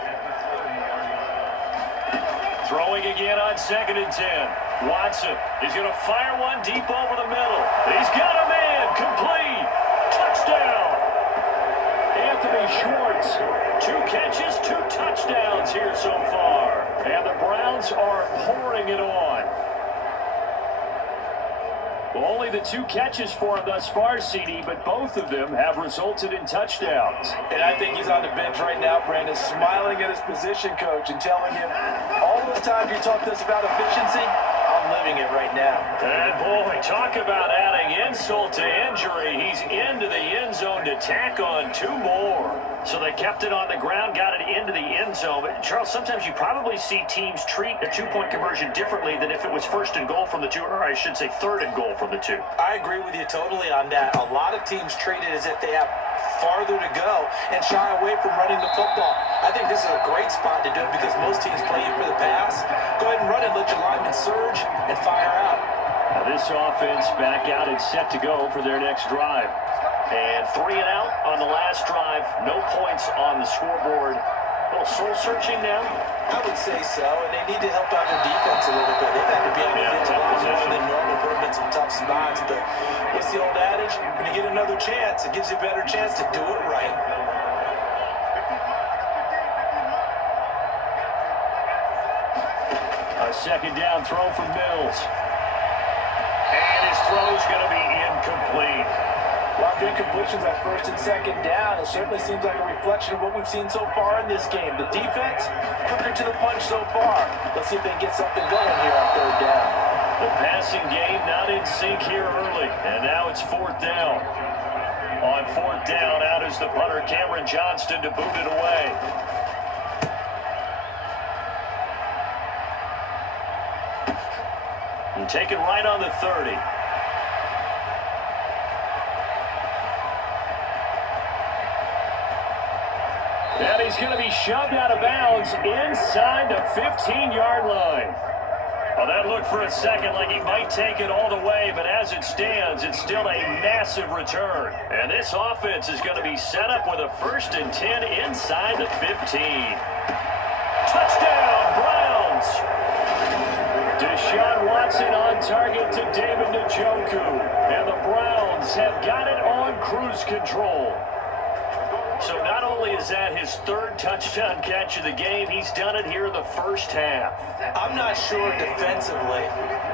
Throwing again on 2nd and 10. Watson is going to fire one deep over the middle. He's got a man. Complete. Touchdown. Anthony Schwartz. 2 catches, 2 touchdowns here so far. And the Browns are pouring it on. Only the 2 catches for him thus far, CD, but both of them have resulted in touchdowns. And I think he's on the bench right now, Brandon, smiling at his position coach and telling him, all those times you talked to us about efficiency, I'm living it right now. And boy, talk about adding insult to injury. He's into the end zone to tack on 2 more. So they kept it on the ground, got it into the end zone. But Charles, sometimes you probably see teams treat a 2-point conversion differently than if it was 1st and goal from the 2, or I should say 3rd and goal from the 2. I agree with you totally on that. A lot of teams treat it as if they have farther to go and shy away from running the football. I think this is a great spot to do it because most teams play you for the pass. Go ahead and run it, let your linemen surge, and fire out. Now this offense back out and set to go for their next drive. And 3 and out on the last drive. No points on the scoreboard. A little soul-searching now? I would say so, and they need to help out their defense a little bit. They've had to be on the field a lot more than normal, put them in some tough spots. But what's the old adage? When you get another chance, it gives you a better chance to do it right. A 2nd down throw from Mills. And his throw's going to be incomplete. A lot of incompletions at 1st and 2nd down. It certainly seems like a reflection of what we've seen so far in this game. The defense, quicker to the punch so far. Let's see if they can get something going here on 3rd down. The passing game not in sync here early. And now it's 4th down. On 4th down, out is the punter, Cameron Johnston, to boot it away. And taken right on the 30. And he's going to be shoved out of bounds inside the 15-yard line. Well, that looked for a second like he might take it all the way, but as it stands, it's still a massive return. And this offense is going to be set up with a 1st and 10 inside the 15. Touchdown, Browns! Deshaun Watson on target to David Njoku. And the Browns have got it on cruise control. So not only is that his 3rd touchdown catch of the game, he's done it here in the first half. I'm not sure defensively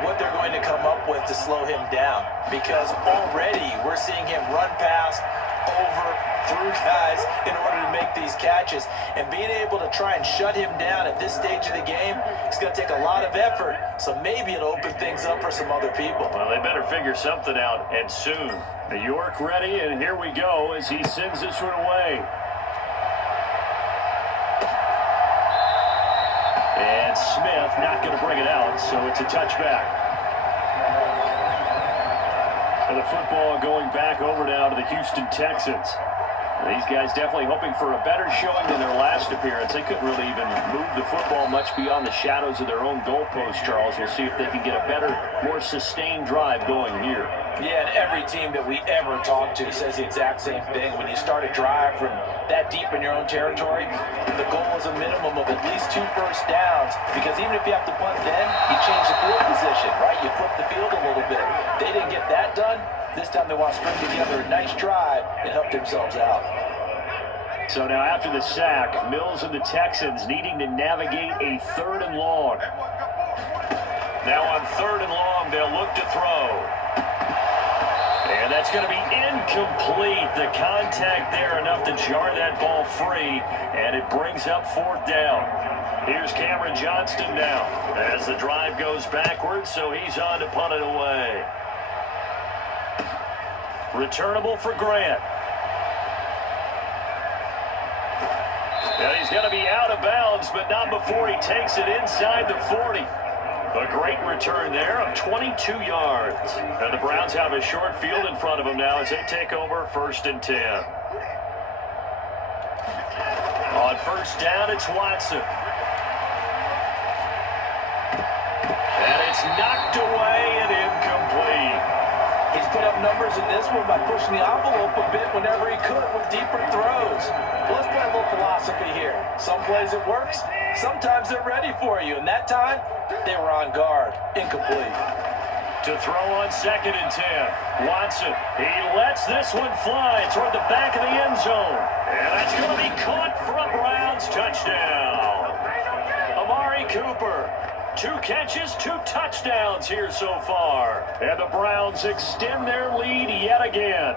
what they're going to come up with to slow him down, because already we're seeing him run past, over, through guys in order to make these catches. And being able to try and shut him down at this stage of the game, it's going to take a lot of effort. So maybe it'll open things up for some other people. Well, they better figure something out, and soon. New York ready, and here we go as he sends this one away. And Smith not going to bring it out, so it's a touchback. And the football going back over now to the Houston Texans. These guys definitely hoping for a better showing than their last appearance. They couldn't really even move the football much beyond the shadows of their own goalpost, Charles. We'll see if they can get a better, more sustained drive going here. Yeah, and every team that we ever talk to says the exact same thing. When you start a drive from that deep in your own territory, the goal is a minimum of at least 2 first downs, because even if you have to punt then, you change the field position, right? You flip the field a little bit. They didn't get that done. This time they want to string together a nice drive and help themselves out. So now after the sack, Mills and the Texans needing to navigate a 3rd and long. Now on 3rd and long, they'll look to throw. And that's going to be incomplete. The contact there enough to jar that ball free, and it brings up 4th down. Here's Cameron Johnston now as the drive goes backwards, so he's on to punt it away. Returnable for Grant. And he's going to be out of bounds, but not before he takes it inside the 40. A great return there of 22 yards. And the Browns have a short field in front of them now as they take over 1st and 10. On 1st down, it's Watson. And it's knocked away and incomplete. He's put up numbers in this one by pushing the envelope a bit whenever he could with deeper throws. Let's play a little philosophy here. Some plays it works, sometimes they're ready for you, and that time, they were on guard. Incomplete. To throw on 2nd and 10. Watson, he lets this one fly toward the back of the end zone. And that's going to be caught for a Browns touchdown. Amari Cooper. 2 catches, 2 touchdowns here so far. And the Browns extend their lead yet again.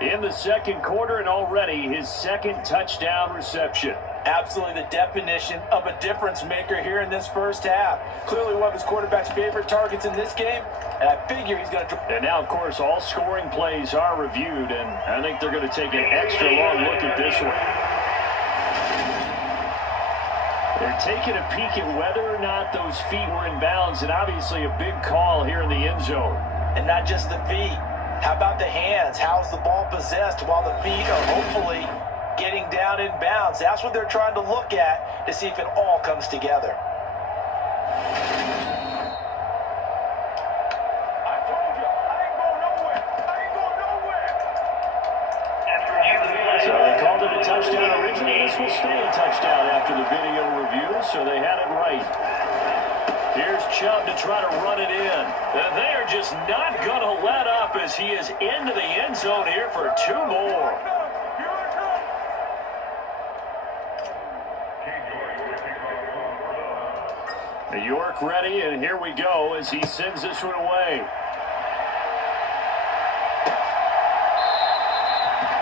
In the 2nd quarter, and already his 2nd touchdown reception. Absolutely the definition of a difference maker here in this first half. Clearly one of his quarterback's favorite targets in this game, and I figure he's going to... And now, of course, all scoring plays are reviewed, and I think they're going to take an extra long look at this one. They're taking a peek at whether or not those feet were in bounds, and obviously a big call here in the end zone. And not just the feet. How about the hands? How's the ball possessed while the feet are hopefully getting down in bounds? That's what they're trying to look at to see if it all comes together. So they called it a touchdown originally. This will stay a touchdown after the video review, so they had it right. Here's Chubb to try to run it in. And they are just not going to let up as he is into the end zone here for 2 more. New York ready, and here we go as he sends this one away.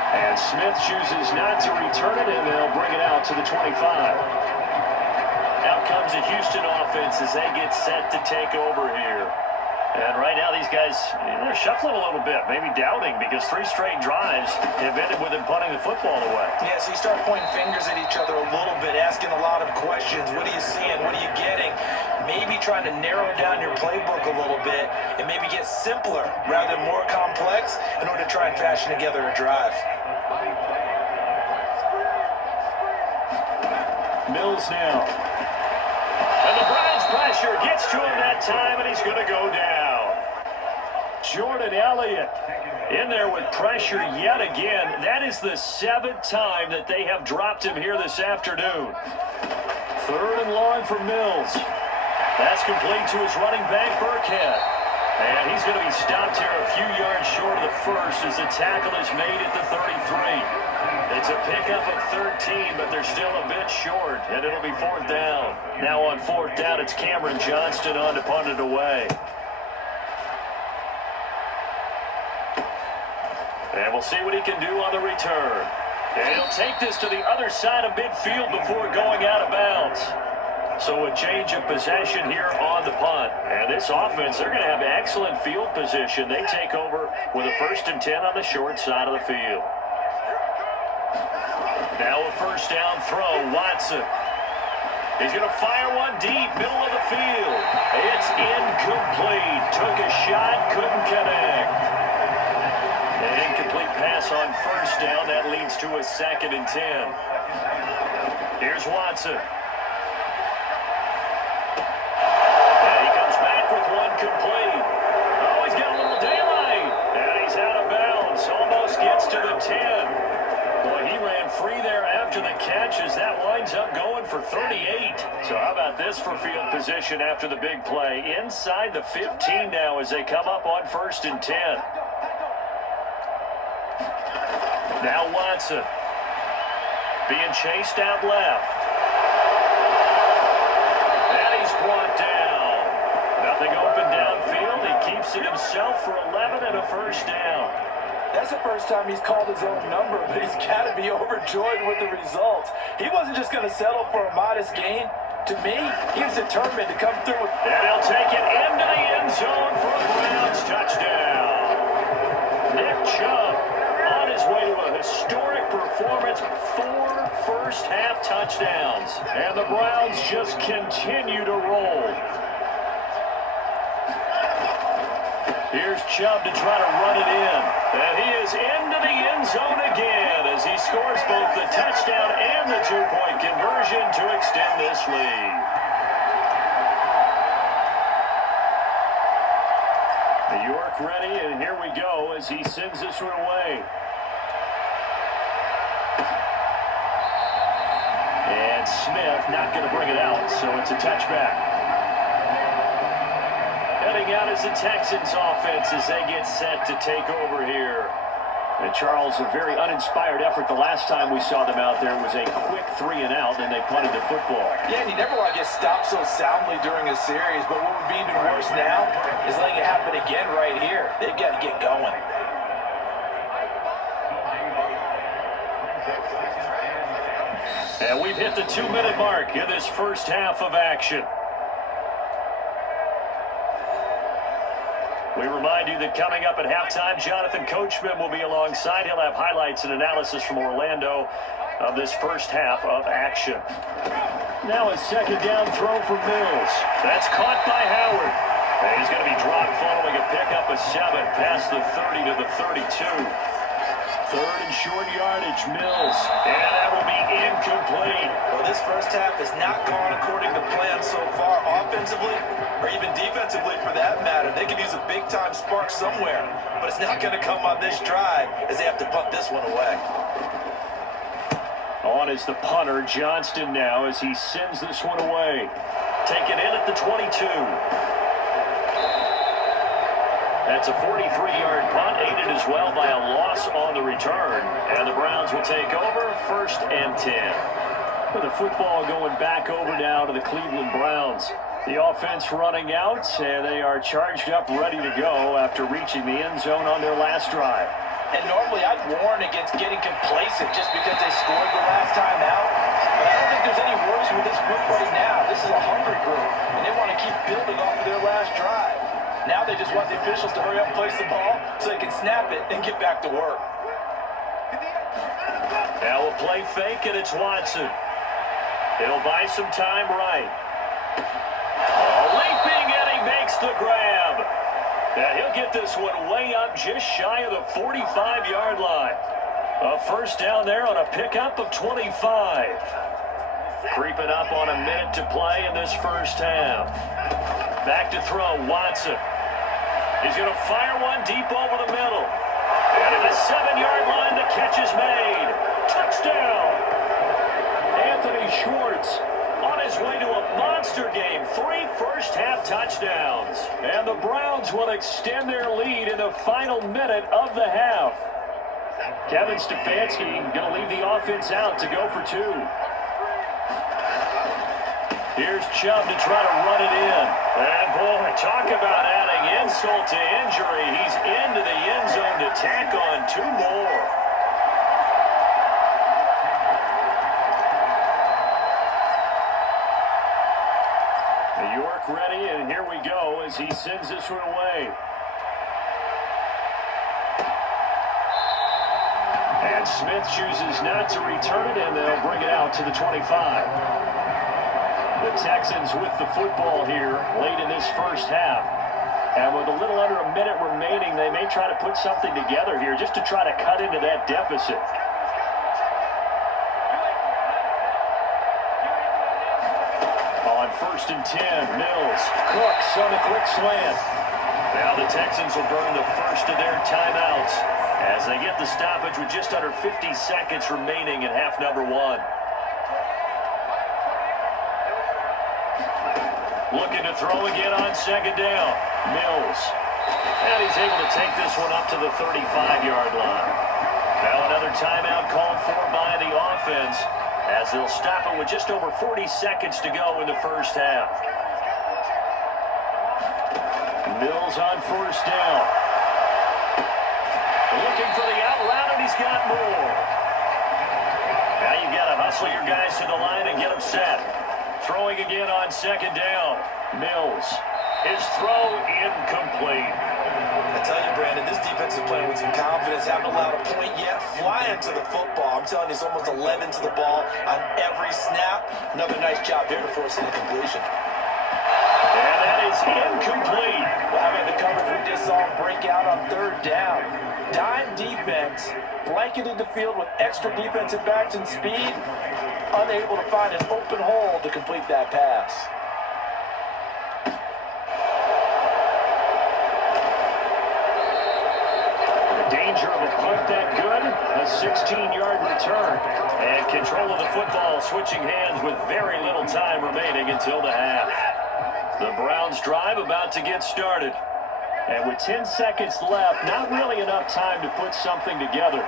And Smith chooses not to return it, and they'll bring it out to the 25. Out comes the Houston offense as they get set to take over here. And right now these guys, they're shuffling a little bit, maybe doubting, because 3 straight drives have ended with them punting the football away. Yeah, so you start pointing fingers at each other a little bit, asking a lot of questions. What are you seeing? What are you getting? Maybe trying to narrow down your playbook a little bit and maybe get simpler rather than more complex in order to try and fashion together a drive. Mills now. And the Browns pressure gets to him that time, and he's going to go down. Jordan Elliott in there with pressure yet again. That is the 7th time that they have dropped him here this afternoon. 3rd and long for Mills. That's complete to his running back, Burkhead. And he's going to be stopped here a few yards short of the first as the tackle is made at the 33. It's a pickup of 13, but they're still a bit short, and it'll be 4th down. Now on 4th down, it's Cameron Johnston on to punt it away. And we'll see what he can do on the return. And he'll take this to the other side of midfield before going out of bounds. So a change of possession here on the punt. And this offense, they're going to have excellent field position. They take over with a 1st and 10 on the short side of the field. Now a 1st down throw, Watson. He's going to fire one deep, middle of the field. It's incomplete. Took a shot, couldn't connect. An incomplete pass on 1st down. That leads to a 2nd and 10. Here's Watson. And he comes back with one complete. Oh, he's got a little daylight. And he's out of bounds. Almost gets to the 10. Boy, he ran free there after the catch as that winds up going for 38. So how about this for field position after the big play? Inside the 15 now as they come up on 1st and 10. Now Watson being chased out left. And he's brought down. Nothing open downfield. He keeps it himself for 11 and a 1st down. That's the first time he's called his own number, but he's got to be overjoyed with the results. He wasn't just going to settle for a modest gain. To me, he was determined to come through. And he'll take it into the end zone for a Browns touchdown. Nick Chubb on his way to a historic performance, 4 first-half touchdowns. And the Browns just continue to roll. Here's Chubb to try to run it in. And he is into the end zone again as he scores both the touchdown and the 2-point conversion to extend this lead. New York ready, and here we go as he sends this one away. And Smith not going to bring it out, so it's a touchback. Heading out is the Texans offense as they get set to take over here. And Charles, a very uninspired effort the last time we saw them out there was a quick 3 and out, and they punted the football. Yeah, and you never want to get stopped so soundly during a series, but what would be even worse now is letting it happen again right here. They've got to get going. And we've hit the 2-minute mark in this first half of action. We remind you that coming up at halftime, Jonathan Coachman will be alongside. He'll have highlights and analysis from Orlando of this first half of action. Now a 2nd down throw for Mills. That's caught by Howard. And he's going to be dropped following a pickup of 7 past the 30 to the 32. 3rd and short yardage, Mills. And that will be incomplete. Well, this first half has not gone according to plan so far, offensively or even defensively for that matter. They could use a big-time spark somewhere, but it's not going to come on this drive as they have to punt this one away. On is the punter, Johnston now, as he sends this one away. Taken in at the 22. That's a 43-yard punt, aided as well by a loss on the return. And the Browns will take over 1st and 10. With the football going back over now to the Cleveland Browns. The offense running out, and they are charged up, ready to go after reaching the end zone on their last drive. And normally I'd warn against getting complacent just because they scored the last time out. But I don't think there's any worries with this group right now. This is a hungry group, and they want to keep building off of their last drive. Now they just want the officials to hurry up and place the ball so they can snap it and get back to work. Now we'll play fake, and it's Watson. He'll buy some time right. Leaping, and he makes the grab. And he'll get this one way up just shy of the 45-yard line. A first down there on a pickup of 25. Creeping up on a minute to play in this first half. Back to throw, Watson. He's going to fire one deep over the middle. And at the 7-yard line, the catch is made. Touchdown! Anthony Schwartz on his way to a monster game. 3 first-half touchdowns. And the Browns will extend their lead in the final minute of the half. Kevin Stefanski going to leave the offense out to go for 2. Here's Chubb to try to run it in. And boy, talk about adding insult to injury. He's into the end zone to tack on 2 more. New York ready, and here we go as he sends this one away. And Smith chooses not to return it, and they'll bring it out to the 25. The Texans with the football here late in this first half. And with a little under a minute remaining, they may try to put something together here just to try to cut into that deficit. On 1st and 10, Mills. Cooks on a quick slant. Now the Texans will burn the first of their timeouts as they get the stoppage with just under 50 seconds remaining in half number 1. Looking to throw again on 2nd down. Mills. And he's able to take this one up to the 35-yard line. Now another timeout called for by the offense as they'll stop it with just over 40 seconds to go in the first half. Mills on 1st down. Looking for the out route, and he's got more. Now you've got to hustle your guys to the line and get them set. Throwing again on 2nd down. Mills. His throw incomplete. I tell you, Brandon, this defense is playing with some confidence. Haven't allowed a point yet. Flying to the football. I'm telling you, it's almost 11 to the ball on every snap. Another nice job here to force an incompletion. And that is incomplete. Well, how about the coverage we just saw break out on 3rd down? Dime defense, blanketed the field with extra defensive backs and speed, unable to find an open hole to complete that pass. The danger of a punt that good, a 16-yard return. And control of the football switching hands with very little time remaining until the half. The Browns drive about to get started. And with 10 seconds left, not really enough time to put something together.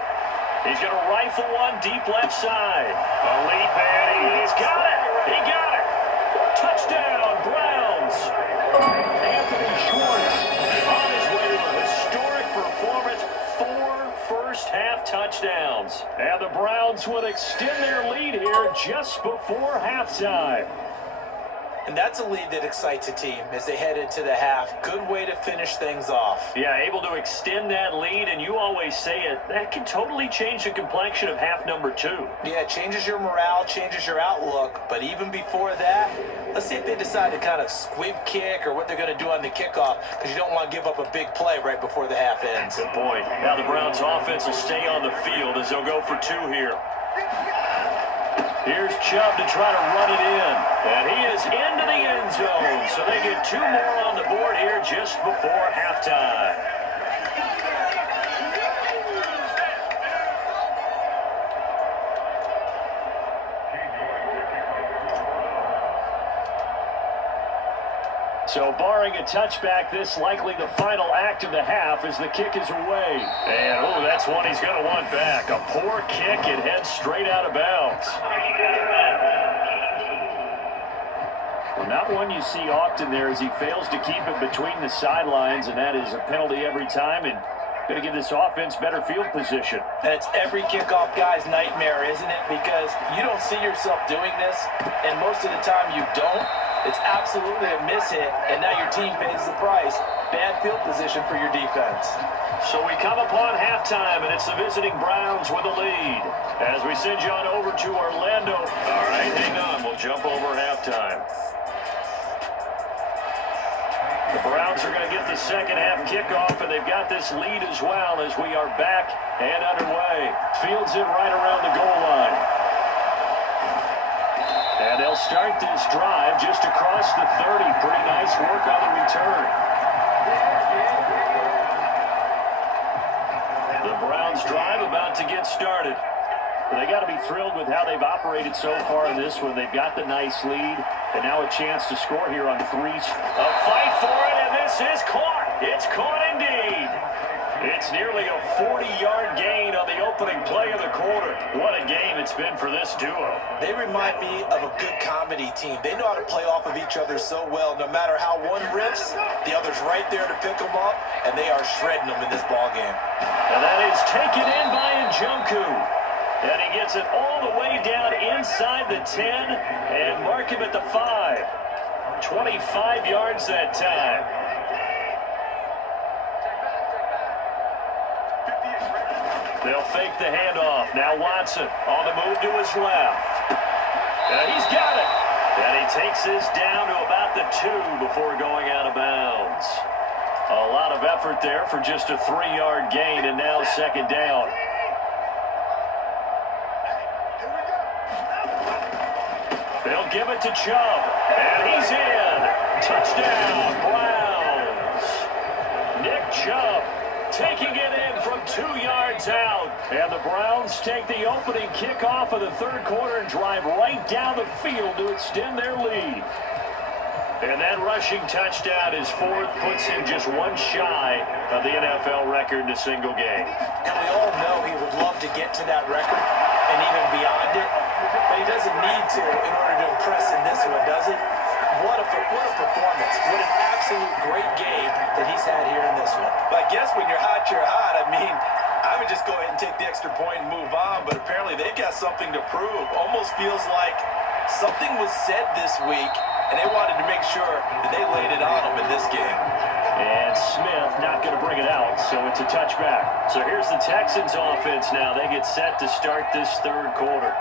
He's going to rifle one deep left side. A leap, and he's got it. He got it. Touchdown, Browns. Anthony Schwartz on his way to a historic performance. 4 first-half touchdowns. And the Browns would extend their lead here just before halftime. And that's a lead that excites a team as they head into the half. Good way to finish things off. Yeah, able to extend that lead, and you always say it, that can totally change the complexion of half number 2. Yeah, it changes your morale, changes your outlook. But even before that, let's see if they decide to kind of squib kick or what they're going to do on the kickoff, because you don't want to give up a big play right before the half ends. Good point. Now the Browns offense will stay on the field as they'll go for 2 here. Here's Chubb to try to run it in. And he is into the end zone. So they get 2 more on the board here just before halftime. So barring a touchback, this likely the final act of the half as the kick is away. And, oh, that's one he's going to want back. A poor kick. It heads straight out of bounds. Well, not one you see often there as he fails to keep it between the sidelines, and that is a penalty every time. And going to give this offense better field position. And it's every kickoff guy's nightmare, isn't it? Because you don't see yourself doing this, and most of the time you don't. It's absolutely a mishit, and now your team pays the price. Bad field position for your defense. So we come upon halftime, and it's the visiting Browns with a lead. As we send you on over to Orlando. All right, hang on. We'll jump over halftime. The Browns are going to get the second half kickoff, and they've got this lead as well as we are back and underway. Fields it right around the goal line. And they'll start this drive just across the 30. Pretty nice work on the return. The Browns drive about to get started. They got to be thrilled with how they've operated so far in this one. They've got the nice lead, and now a chance to score here on threes. A fight for it, and this is caught. It's caught indeed. It's nearly a 40-yard gain on the opening play of the quarter. What a game it's been for this duo. They remind me of a good comedy team. They know how to play off of each other so well. No matter how one riffs, the other's right there to pick them up, and they are shredding them in this ballgame. And that is taken in by Njoku. And he gets it all the way down inside the 10 and mark him at the 5. 25 yards that time. They'll fake the handoff. Now Watson on the move to his left. And he's got it. And he takes this down to about the 2 before going out of bounds. A lot of effort there for just a 3-yard gain, and now second down. They'll give it to Chubb. And he's in. Touchdown, Browns. Nick Chubb taking it in from 2 yards out. And the Browns take the opening kickoff of the third quarter and drive right down the field to extend their lead. And that rushing touchdown is fourth, puts him just one shy of the NFL record in a single game. And we all know he would love to get to that record and even beyond it, but he doesn't need to in order to impress in this one, does he? What a performance. What an absolute great game that he's had here in this one. But I guess when you're hot, you're hot. I mean, I would just go ahead and take the extra point and move on, but apparently they've got something to prove. Almost feels like something was said this week, and they wanted to make sure that they laid it on them in this game. And Smith not going to bring it out, so it's a touchback. So here's the Texans offense now. They get set to start this third quarter.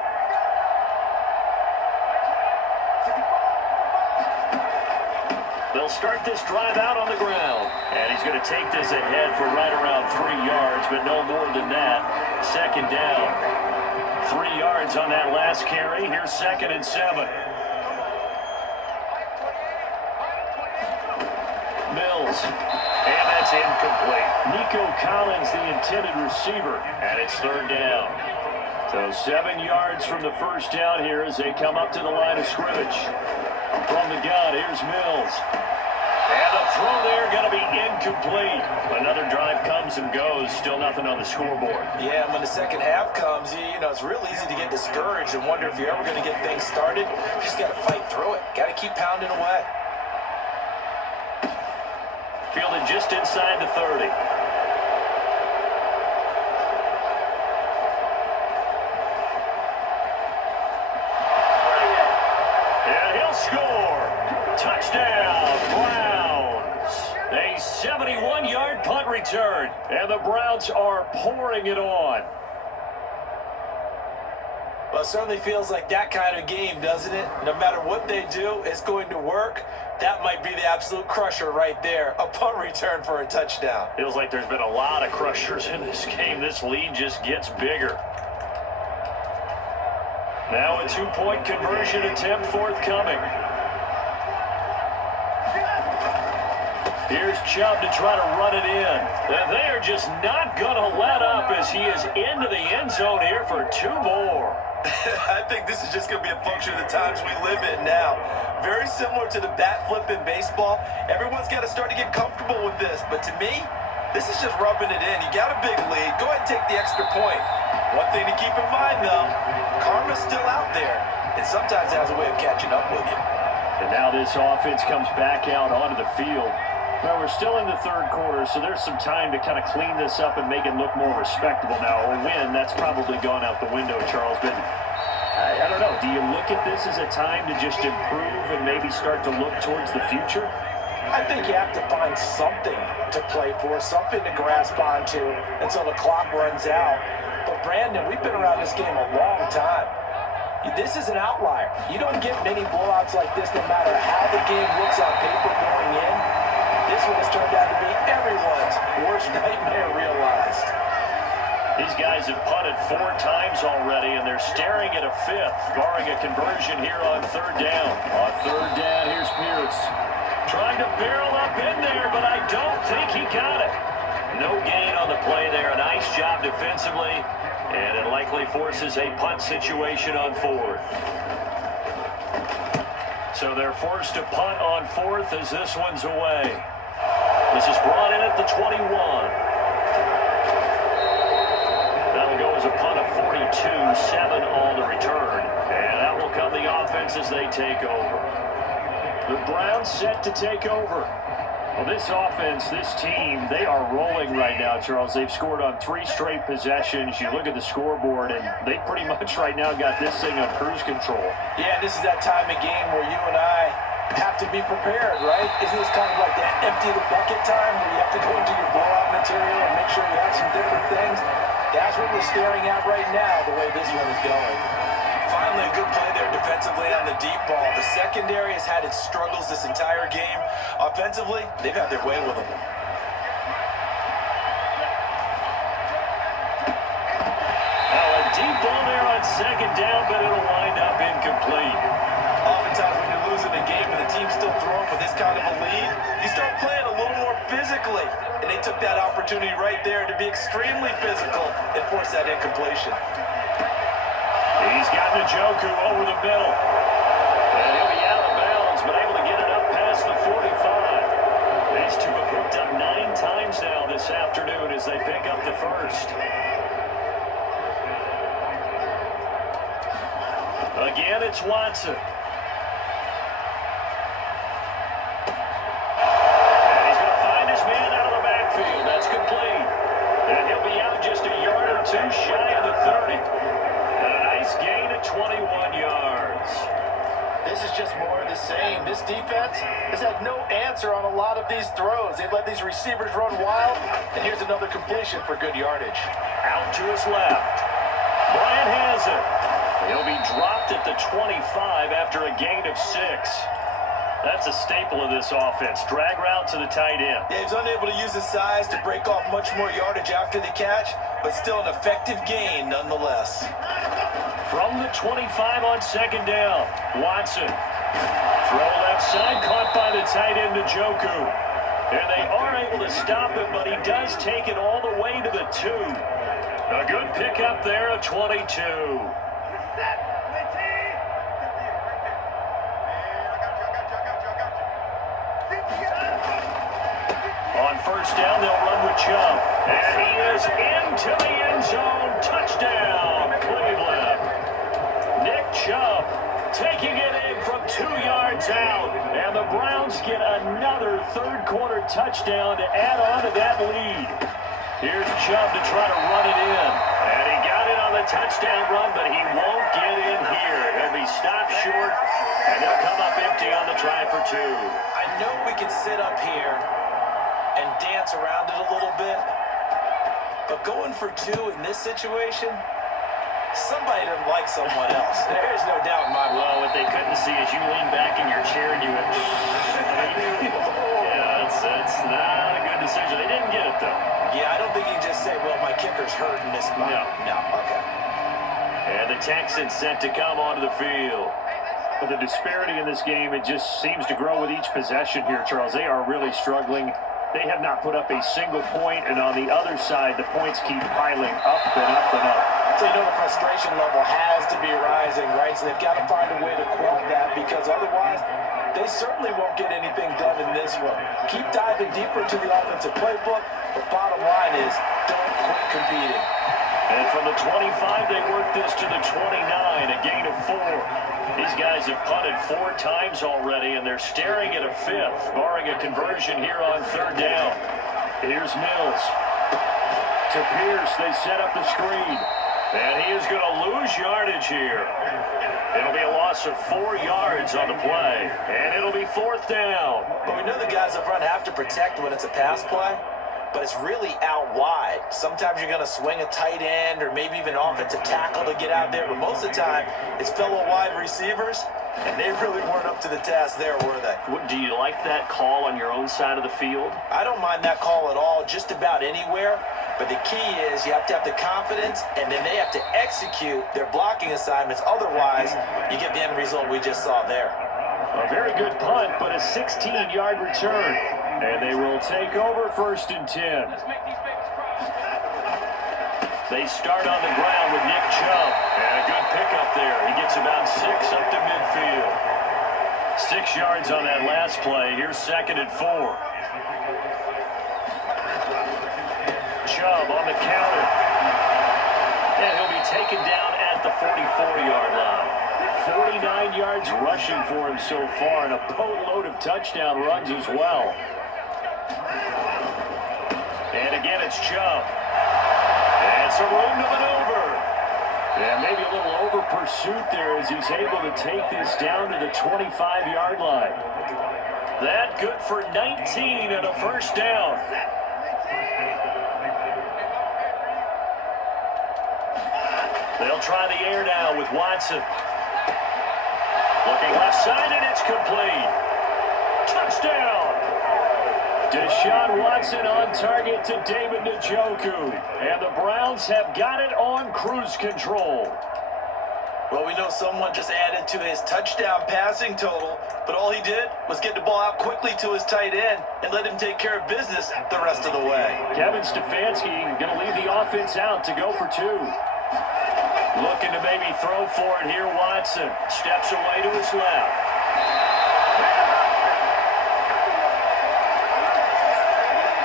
They'll start this drive out on the ground. And he's going to take this ahead for right around 3 yards, but no more than that. Second down. 3 yards on that last carry. Here's 2nd and 7. Mills. And that's incomplete. Nico Collins, the intended receiver. And it's third down. So 7 yards from the first down here as they come up to the line of scrimmage. From the gun, here's Mills. And the throw there going to be incomplete. Another drive comes and goes. Still nothing on the scoreboard. Yeah, and when the second half comes, you know, it's real easy to get discouraged and wonder if you're ever going to get things started. You just got to fight through it. Got to keep pounding away. Fielded just inside the 30. And he'll score. Touchdown, Browns. A 71-yard punt return. And the Browns are pouring it on. Well, it certainly feels like that kind of game, doesn't it? No matter what they do, it's going to work. That might be the absolute crusher right there. A punt return for a touchdown. Feels like there's been a lot of crushers in this game. This lead just gets bigger. Now a 2-point conversion attempt forthcoming. Here's Chubb to try to run it in. And they are just not going to let up as he is into the end zone here for 2 more. I think this is just going to be a function of the times we live in now. Very similar to the bat flip in baseball. Everyone's got to start to get comfortable with this. But to me, this is just rubbing it in. You got a big lead. Go ahead and take the extra point. One thing to keep in mind, though, karma's still out there. And sometimes it has a way of catching up with you. And now this offense comes back out onto the field. Well, we're still in the third quarter, so there's some time to kind of clean this up and make it look more respectable now. Or win, that's probably gone out the window, Charles. But I don't know. Do you look at this as a time to just improve and maybe start to look towards the future? I think you have to find something to play for, something to grasp onto until the clock runs out. But Brandon, we've been around this game a long time. This is an outlier. You don't get many blowouts like this no matter how the game looks on paper going in. This one has turned out to be everyone's worst nightmare realized. These guys have punted 4 times already, and they're staring at a 5th, barring a conversion here on 3rd down. On 3rd down, here's Pierce. Trying to barrel up in there, but I don't think he got it. No gain on the play there. A nice job defensively, and it likely forces a punt situation on 4th. So they're forced to punt on 4th as this one's away. This is brought in at the 21. That'll go as a punt of 42-7 on the return. And that will come the offense as they take over. The Browns set to take over. Well, this offense, this team, they are rolling right now, Charles. They've scored on 3 straight possessions. You look at the scoreboard, and they pretty much right now got this thing on cruise control. Yeah, this is that time of game where you and I have to be prepared, right? Isn't this kind of like that empty the bucket time where you have to go into your blowout material and make sure you have some different things? That's what we're staring at right now, the way this one is going. Finally, a good play there defensively on the deep ball. The secondary has had its struggles this entire game. Offensively, they've had their way with them. Now a deep ball there on 2nd down, but it'll wind up incomplete. Oftentimes when you're losing a game and the team's still throwing with this kind of a lead, you start playing a little more physically. And they took that opportunity right there to be extremely physical and force that incompletion. He's got Njoku over the middle. And he'll be out of bounds, but able to get it up past the 45. These two have hooked up 9 times now this afternoon as they pick up the 1st. Again, it's Watson. And he's going to find his man out of the backfield. That's complete. And he'll be out just a yard or 2 shy of the 30. And a nice gain at 21 yards. This is just more of the same. This defense has had no answer on a lot of these throws. They've let these receivers run wild, and here's another completion for good yardage. Out to his left. Bryant has it. He'll be dropped at the 25 after a gain of 6. That's a staple of this offense. Drag route to the tight end. Yeah, he's unable to use his size to break off much more yardage after the catch, but still an effective gain nonetheless. From the 25 on 2nd down, Watson. Throw left side, caught by the tight end Njoku. And they are able to stop him, but he does take it all the way to the 2. A good pickup there of 22. On 1st down, they'll run with Chubb. And he is into the end zone. Touchdown, Cleveland. Nick Chubb taking it in from 2 yards out. And the Browns get another 3rd quarter touchdown to add on to that lead. Here's Chubb to try to run it in. And he got it on the touchdown run, but he won't get in here. He'll be stopped short, and they'll come up empty on the try for 2. I know we can sit up here and dance around it a little bit, but going for 2 in this situation, somebody doesn't like someone else. There's no doubt in my mind. Well, what they couldn't see is you lean back in your chair and you went, yeah, that's not a good decision. They didn't get it, though. Yeah, I don't think you can just say, well, my kicker's hurt in this spot. No, okay. And the Texans set to come onto the field. But the disparity in this game, it just seems to grow with each possession here, Charles. They are really struggling. They have not put up a single point, and on the other side, the points keep piling up and up and up. So you know the frustration level has to be rising, right? So they've got to find a way to quell that, because otherwise they certainly won't get anything done in this one. Keep diving deeper into the offensive playbook, but bottom line is don't quit competing. And from the 25, they work this to the 29, a gain of 4. These guys have punted 4 times already, and they're staring at a 5th, barring a conversion here on 3rd down. Here's Mills. To Pierce, they set up the screen. And he is going to lose yardage here. It'll be a loss of 4 yards on the play, and it'll be 4th down. But we know the guys up front have to protect when it's a pass play, but it's really out wide. Sometimes you're going to swing a tight end or maybe even offensive tackle to get out there, but most of the time it's fellow wide receivers, and they really weren't up to the task there, were they? Do you like that call on your own side of the field? I don't mind that call at all, just about anywhere. But the key is you have to have the confidence, and then they have to execute their blocking assignments. Otherwise, you get the end result we just saw there. A very good punt, but a 16-yard return. And they will take over 1st and 10. They start on the ground with Nick Chubb. And a good pickup there. He gets about 6 up to midfield. 6 yards on that last play. Here's 2nd and 4. Chubb on the counter. And he'll be taken down at the 44-yard line. 49 yards rushing for him so far, and a boatload of touchdown runs as well. And again, it's Chubb. And some room to maneuver. And maybe a little over pursuit there as he's able to take this down to the 25-yard line. That good for 19 and a 1st down. They'll try the air now with Watson. Looking left side, and it's complete. Touchdown! Deshaun Watson on target to David Njoku. And the Browns have got it on cruise control. Well, we know someone just added to his touchdown passing total, but all he did was get the ball out quickly to his tight end and let him take care of business the rest of the way. Kevin Stefanski going to leave the offense out to go for 2. Looking to maybe throw for it here, Watson. Steps away to his left.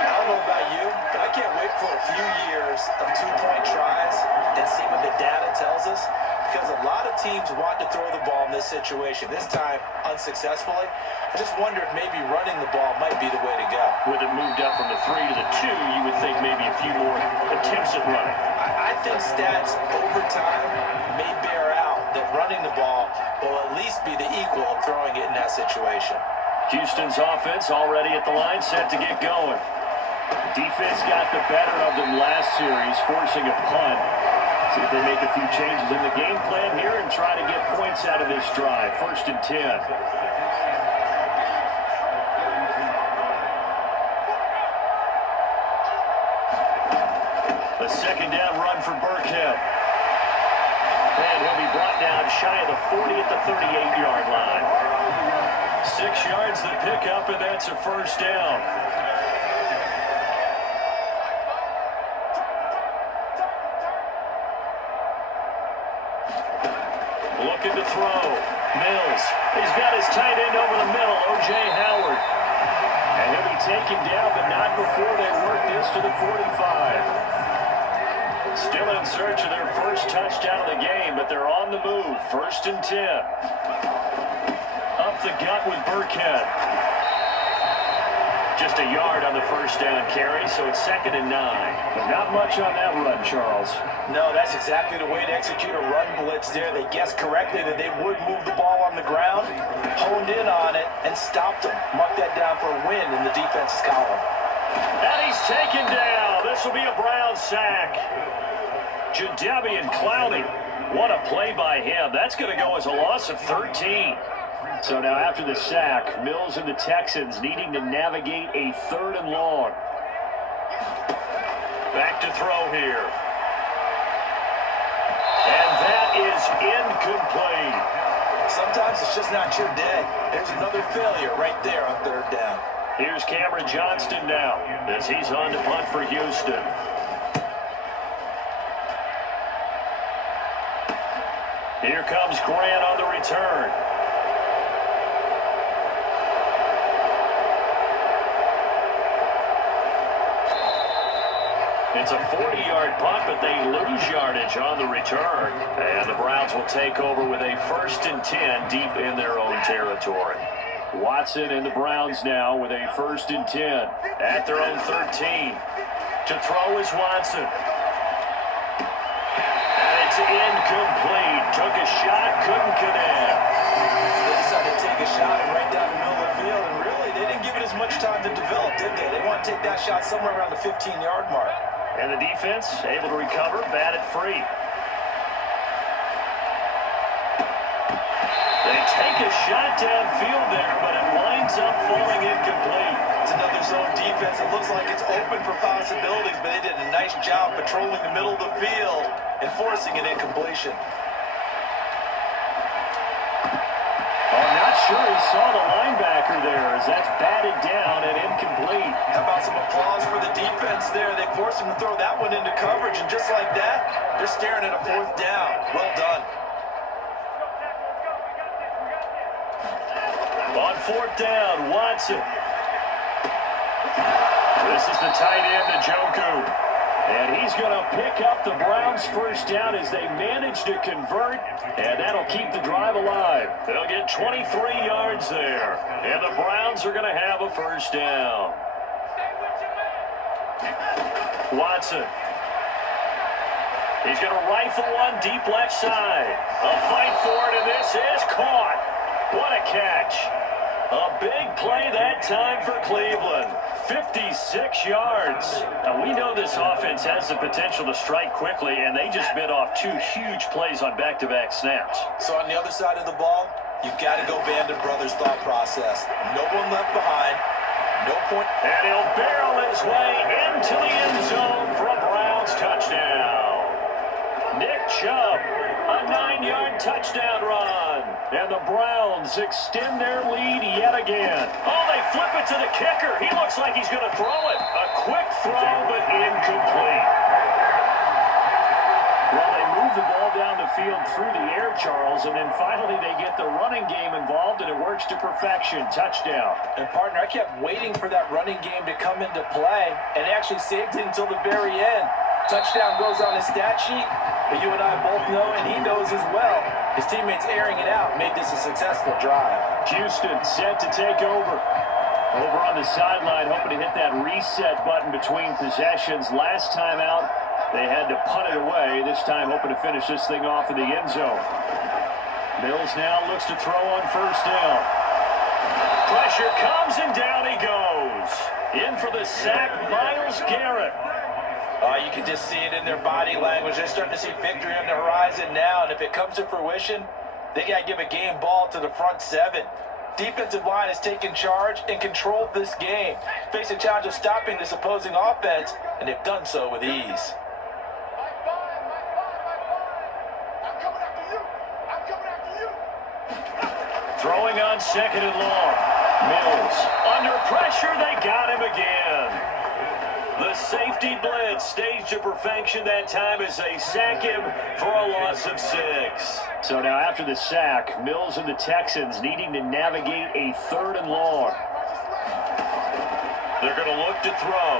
I don't know about you, but I can't wait for a few years of 2-point tries and see what the data tells us, because a lot of teams want to throw the ball in this situation. This time, unsuccessfully. I just wonder if maybe running the ball might be the way to go. With it moved up from the 3 to the 2, you would think maybe a few more attempts at running. I think stats over time may bear out that running the ball will at least be the equal of throwing it in that situation. Houston's offense already at the line, set to get going. Defense got the better of them last series, forcing a punt. See if they make a few changes in the game plan here and try to get points out of this drive. 1st and 10. A 2nd down run for Burkhead. And he'll be brought down shy of the 40 at the 38-yard line. 6 yards the pickup, and that's a 1st down. Looking to throw. Mills. He's got his tight end over the middle, O.J. Howard. And he'll be taken down, but not before they work this to the 45. Still in search of their first touchdown of the game, but they're on the move. 1st and 10. Up the gut with Burkhead. Just a yard on the 1st down carry, so it's 2nd and 9. But not much on that run, Charles. No, that's exactly the way to execute a run blitz there. They guessed correctly that they would move the ball on the ground, honed in on it, and stopped them. Mark that down for a win in the defense's column. And he's taken down. This will be a Brown sack. Jadeveon Clowney. What a play by him. That's going to go as a loss of 13. So now after the sack, Mills and the Texans needing to navigate a 3rd and long. Back to throw here. And that is incomplete. Sometimes it's just not your day. There's another failure right there on 3rd down. Here's Cameron Johnston now as he's on to punt for Houston. Here comes Grant on the return. It's a 40-yard punt, but they lose yardage on the return. And the Browns will take over with a 1st and 10 deep in their own territory. Watson and the Browns now with a 1st and 10 at their own 13. To throw is Watson. And Incomplete. Took a shot, couldn't connect. They decided to take a shot and right down the middle of the field, and really, they didn't give it as much time to develop, did they? They want to take that shot somewhere around the 15-yard mark. And the defense able to recover, batted free. They take a shot downfield there, but it winds up falling incomplete. It's another zone defense. It looks like it's open for possibilities, but they did a nice job patrolling the middle of the field and forcing an incompletion. I'm not sure he saw the linebacker there as that's batted down and incomplete. How about some applause for the defense there? They forced him to throw that one into coverage, and just like that, they're staring at a fourth down. Well done. On fourth down, Watson. This is the tight end, Njoku. And he's going to pick up the Browns' first down as they manage to convert, and that'll keep the drive alive. They'll get 23 yards there, and the Browns are going to have a first down. Watson. He's going to rifle one deep left side. A fight for it, and this is caught. What a catch. A big play that time for Cleveland. 56 yards. Now, we know this offense has the potential to strike quickly, and they just bit off two huge plays on back-to-back snaps. So on the other side of the ball, you've got to go Band of Brothers thought process. No one left behind. No point. And he'll barrel his way into the end zone for a Browns touchdown. Nick Chubb, a 9-yard touchdown run. And the Browns extend their lead yet again. Oh, they flip it to the kicker. He looks like he's going to throw it. A quick throw, but incomplete. Well, they move the ball down the field through the air, Charles, and then finally they get the running game involved, and it works to perfection. Touchdown. And, partner, I kept waiting for that running game to come into play, and actually saved it until the very end. Touchdown goes on his stat sheet, but you and I both know, and he knows as well, his teammates airing it out made this a successful drive. Houston set to take over. Over on the sideline, hoping to hit that reset button between possessions. Last time out, they had to punt it away. This time, hoping to finish this thing off in the end zone. Mills now looks to throw on first down. Pressure comes, and down he goes. In for the sack, Myles Garrett. You can just see it in their body language. They're starting to see victory on the horizon now, and if it comes to fruition, they got to give a game ball to the front seven. Defensive line has taken charge and controlled this game. Face a challenge of stopping this opposing offense, and they've done so with ease. Throwing on second and long. Mills. Under pressure, they got him again. The safety blitz staged to perfection that time as they sack him for a loss of 6. So now after the sack, Mills and the Texans needing to navigate a third and long. They're going to look to throw.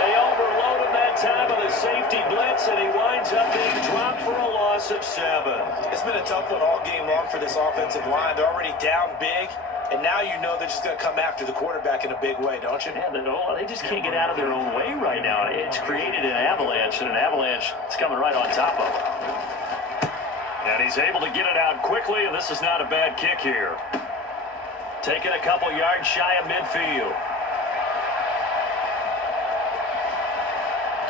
They overload him that time on the safety blitz, and he winds up being dropped for a loss of 7. It's been a tough one all game long for this offensive line. They're already down big. And now you know they're just going to come after the quarterback in a big way, don't you? Yeah, they just can't get out of their own way right now. It's created an avalanche, and an avalanche is coming right on top of them. And he's able to get it out quickly, and this is not a bad kick here. Taking a couple yards shy of midfield.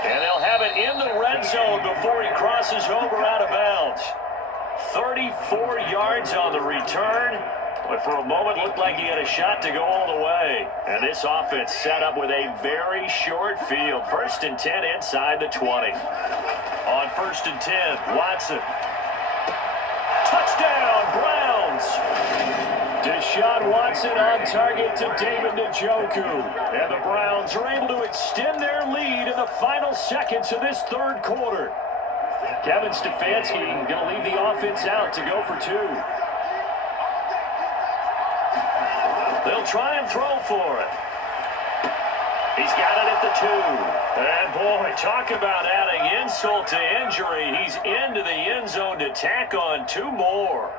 And they'll have it in the red zone before he crosses over out of bounds. 34 yards on the return. But for a moment, looked like he had a shot to go all the way. And this offense set up with a very short field. 1st and 10 inside the 20. On 1st and 10, Watson. Touchdown, Browns! Deshaun Watson on target to David Njoku. And the Browns are able to extend their lead in the final seconds of this third quarter. Kevin Stefanski going to leave the offense out to go for 2. They'll try and throw for it. He's got it at the 2. And boy, talk about adding insult to injury. He's into the end zone to tack on 2 more.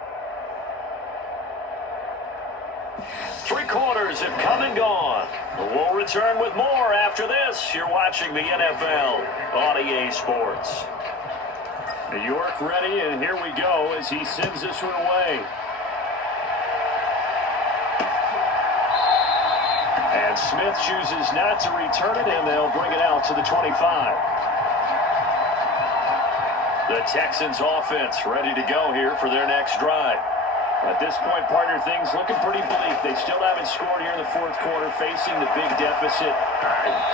Three quarters have come and gone. We'll return with more after this. You're watching the NFL on EA Sports. York ready, and here we go as he sends this one away. And Smith chooses not to return it, and they'll bring it out to the 25. The Texans offense ready to go here for their next drive. At this point, partner, things looking pretty bleak. They still haven't scored here in the fourth quarter, facing the big deficit.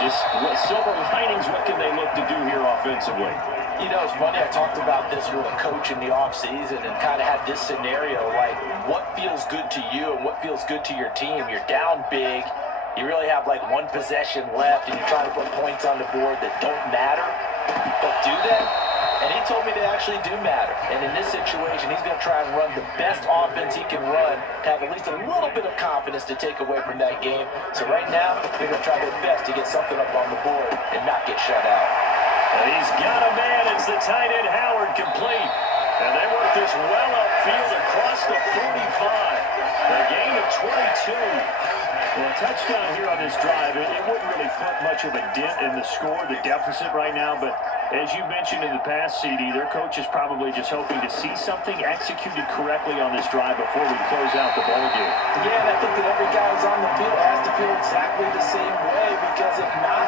Just silver linings, what can they look to do here offensively? You know, it's funny, I talked about this with a coach in the offseason and kind of had this scenario, like, what feels good to you and what feels good to your team? You're down big. You really have, like, one possession left, and you're trying to put points on the board that don't matter. But do they? And he told me they actually do matter. And in this situation, he's going to try and run the best offense he can run to have at least a little bit of confidence to take away from that game. So right now, they're going to try their best to get something up on the board and not get shut out. And he's got a man. It's the tight end, Howard, complete. And they work this well upfield across the 45. A gain of 22. Well, a touchdown here on this drive, it wouldn't really put much of a dent in the score, the deficit right now, but as you mentioned in the past, CD, their coach is probably just hoping to see something executed correctly on this drive before we close out the ball game. Yeah, and I think that every guy who's on the field has to feel exactly the same way, because if not,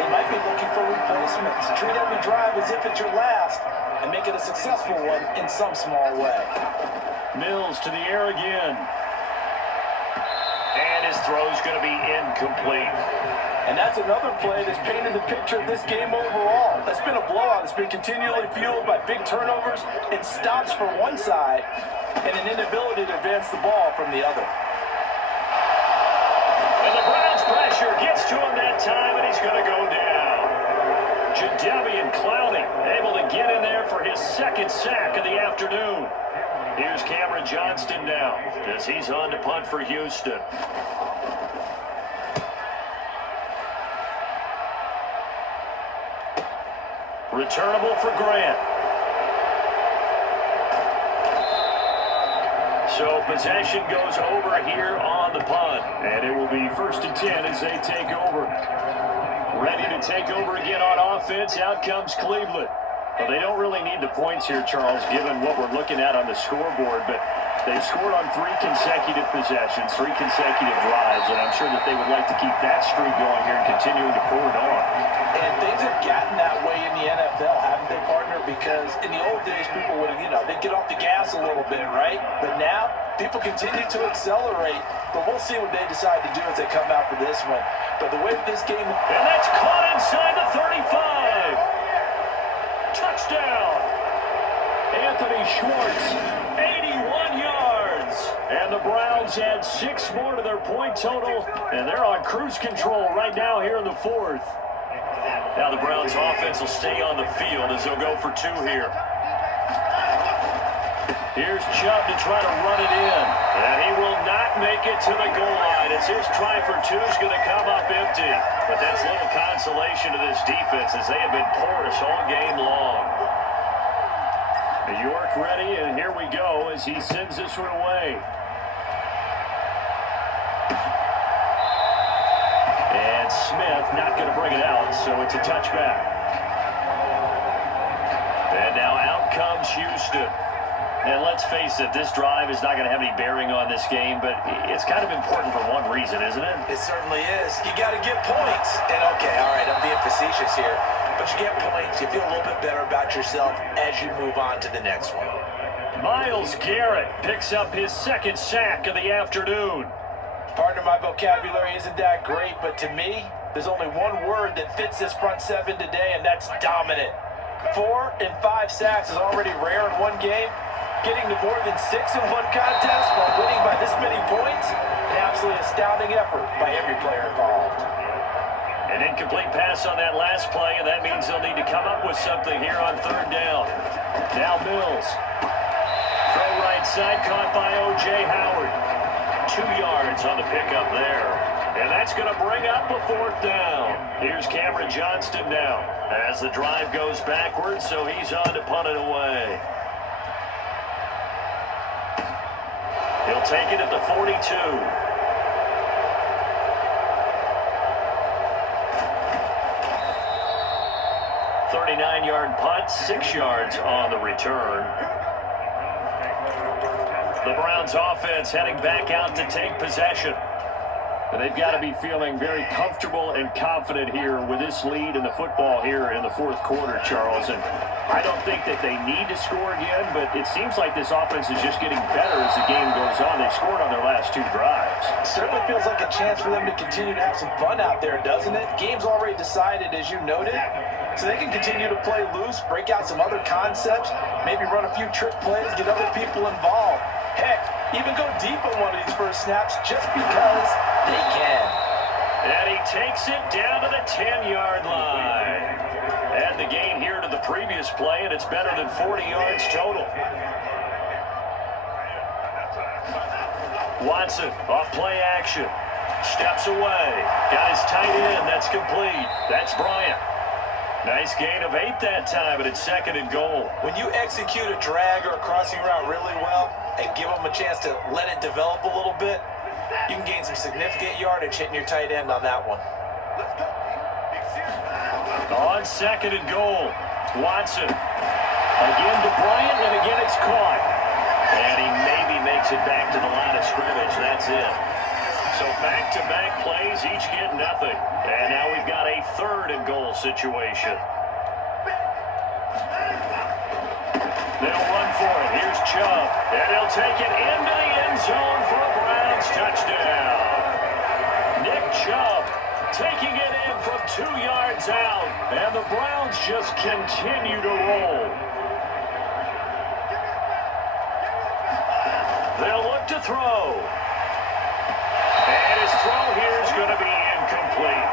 they might be looking for replacements. Treat every drive as if it's your last and make it a successful one in some small way. Mills to the air again. And his throw's going to be incomplete. And that's another play that's painted the picture of this game overall. That's been a blowout. It's been continually fueled by big turnovers and stops for one side and an inability to advance the ball from the other. And the Browns' pressure gets to him that time, and he's going to go down. Jadeveon Clowney able to get in there for his second sack of the afternoon. Here's Cameron Johnston now as he's on to punt for Houston. Returnable for Grant. So possession goes over here on the punt. And it will be 1st and 10 as they take over. Ready to take over again on offense. Out comes Cleveland. Well, they don't really need the points here, Charles, given what we're looking at on the scoreboard, but they've scored on 3 consecutive possessions, 3 consecutive drives, and I'm sure that they would like to keep that streak going here and continuing to pull it on. And things have gotten that way in the NFL, haven't they, partner? Because in the old days, people would, they'd get off the gas a little bit, right? But now, people continue to accelerate, but we'll see what they decide to do as they come out for this one. But the way this game... And that's caught inside the 35! Touchdown! Anthony Schwartz, 81 yards. And the Browns add 6 more to their point total, and they're on cruise control right now here in the 4th. Now the Browns offense will stay on the field as they'll go for 2 here. Here's Chubb to try to run it in, and he will not make it to the goal line as his try for 2 is going to come up empty. But that's little consolation to this defense as they have been porous all game long. York ready, and here we go as he sends this one away. And Smith not going to bring it out, so it's a touchback. And now out comes Houston. And let's face it, this drive is not going to have any bearing on this game, but it's kind of important for one reason, isn't it? It certainly is. You got to get points. And okay, all right, I'm being facetious here, but you get points, you feel a little bit better about yourself as you move on to the next one. Myles Garrett picks up his 2nd sack of the afternoon. Partner, my vocabulary isn't that great, but to me, there's only one word that fits this front 7 today, and that's dominant. 4 and 5 sacks is already rare in one game. Getting to more than 6 in one contest while winning by this many points, an absolutely astounding effort by every player involved. An incomplete pass on that last play, and that means they'll need to come up with something here on 3rd down. Now Mills. Throw right side, caught by O.J. Howard. 2 yards on the pickup there. And that's going to bring up a 4th down. Here's Cameron Johnston now as the drive goes backwards, so he's on to punt it away. He'll take it at the 42. 39-yard punt, 6 yards on the return. The Browns offense heading back out to take possession. And they've got to be feeling very comfortable and confident here with this lead in the football here in the fourth quarter, Charles. And I don't think that they need to score again, but it seems like this offense is just getting better as the game goes on. They've scored on their last 2 drives. It certainly feels like a chance for them to continue to have some fun out there, doesn't it? Game's already decided, as you noted, so they can continue to play loose, break out some other concepts, maybe run a few trick plays, get other people involved. Heck, even go deep on one of these first snaps just because they can. And he takes it down to the 10-yard line. Add the gain here to the previous play, and it's better than 40 yards total. Watson, off play action. Steps away. Got his tight end. That's complete. That's Bryant. Nice gain of 8 that time, but it's 2nd and goal. When you execute a drag or a crossing route really well and give them a chance to let it develop a little bit, you can gain some significant yardage hitting your tight end on that one. On 2nd and goal, Watson. Again to Bryant, and again it's caught. And he maybe makes it back to the line of scrimmage. That's it. So back-to-back plays, each get nothing. And now we've got a 3rd and goal situation. They'll run for it. Here's Chubb. And he'll take it into the end zone for a Browns touchdown. Nick Chubb taking it in from 2 yards out. And the Browns just continue to roll. They'll look to throw. And his throw here is going to be incomplete.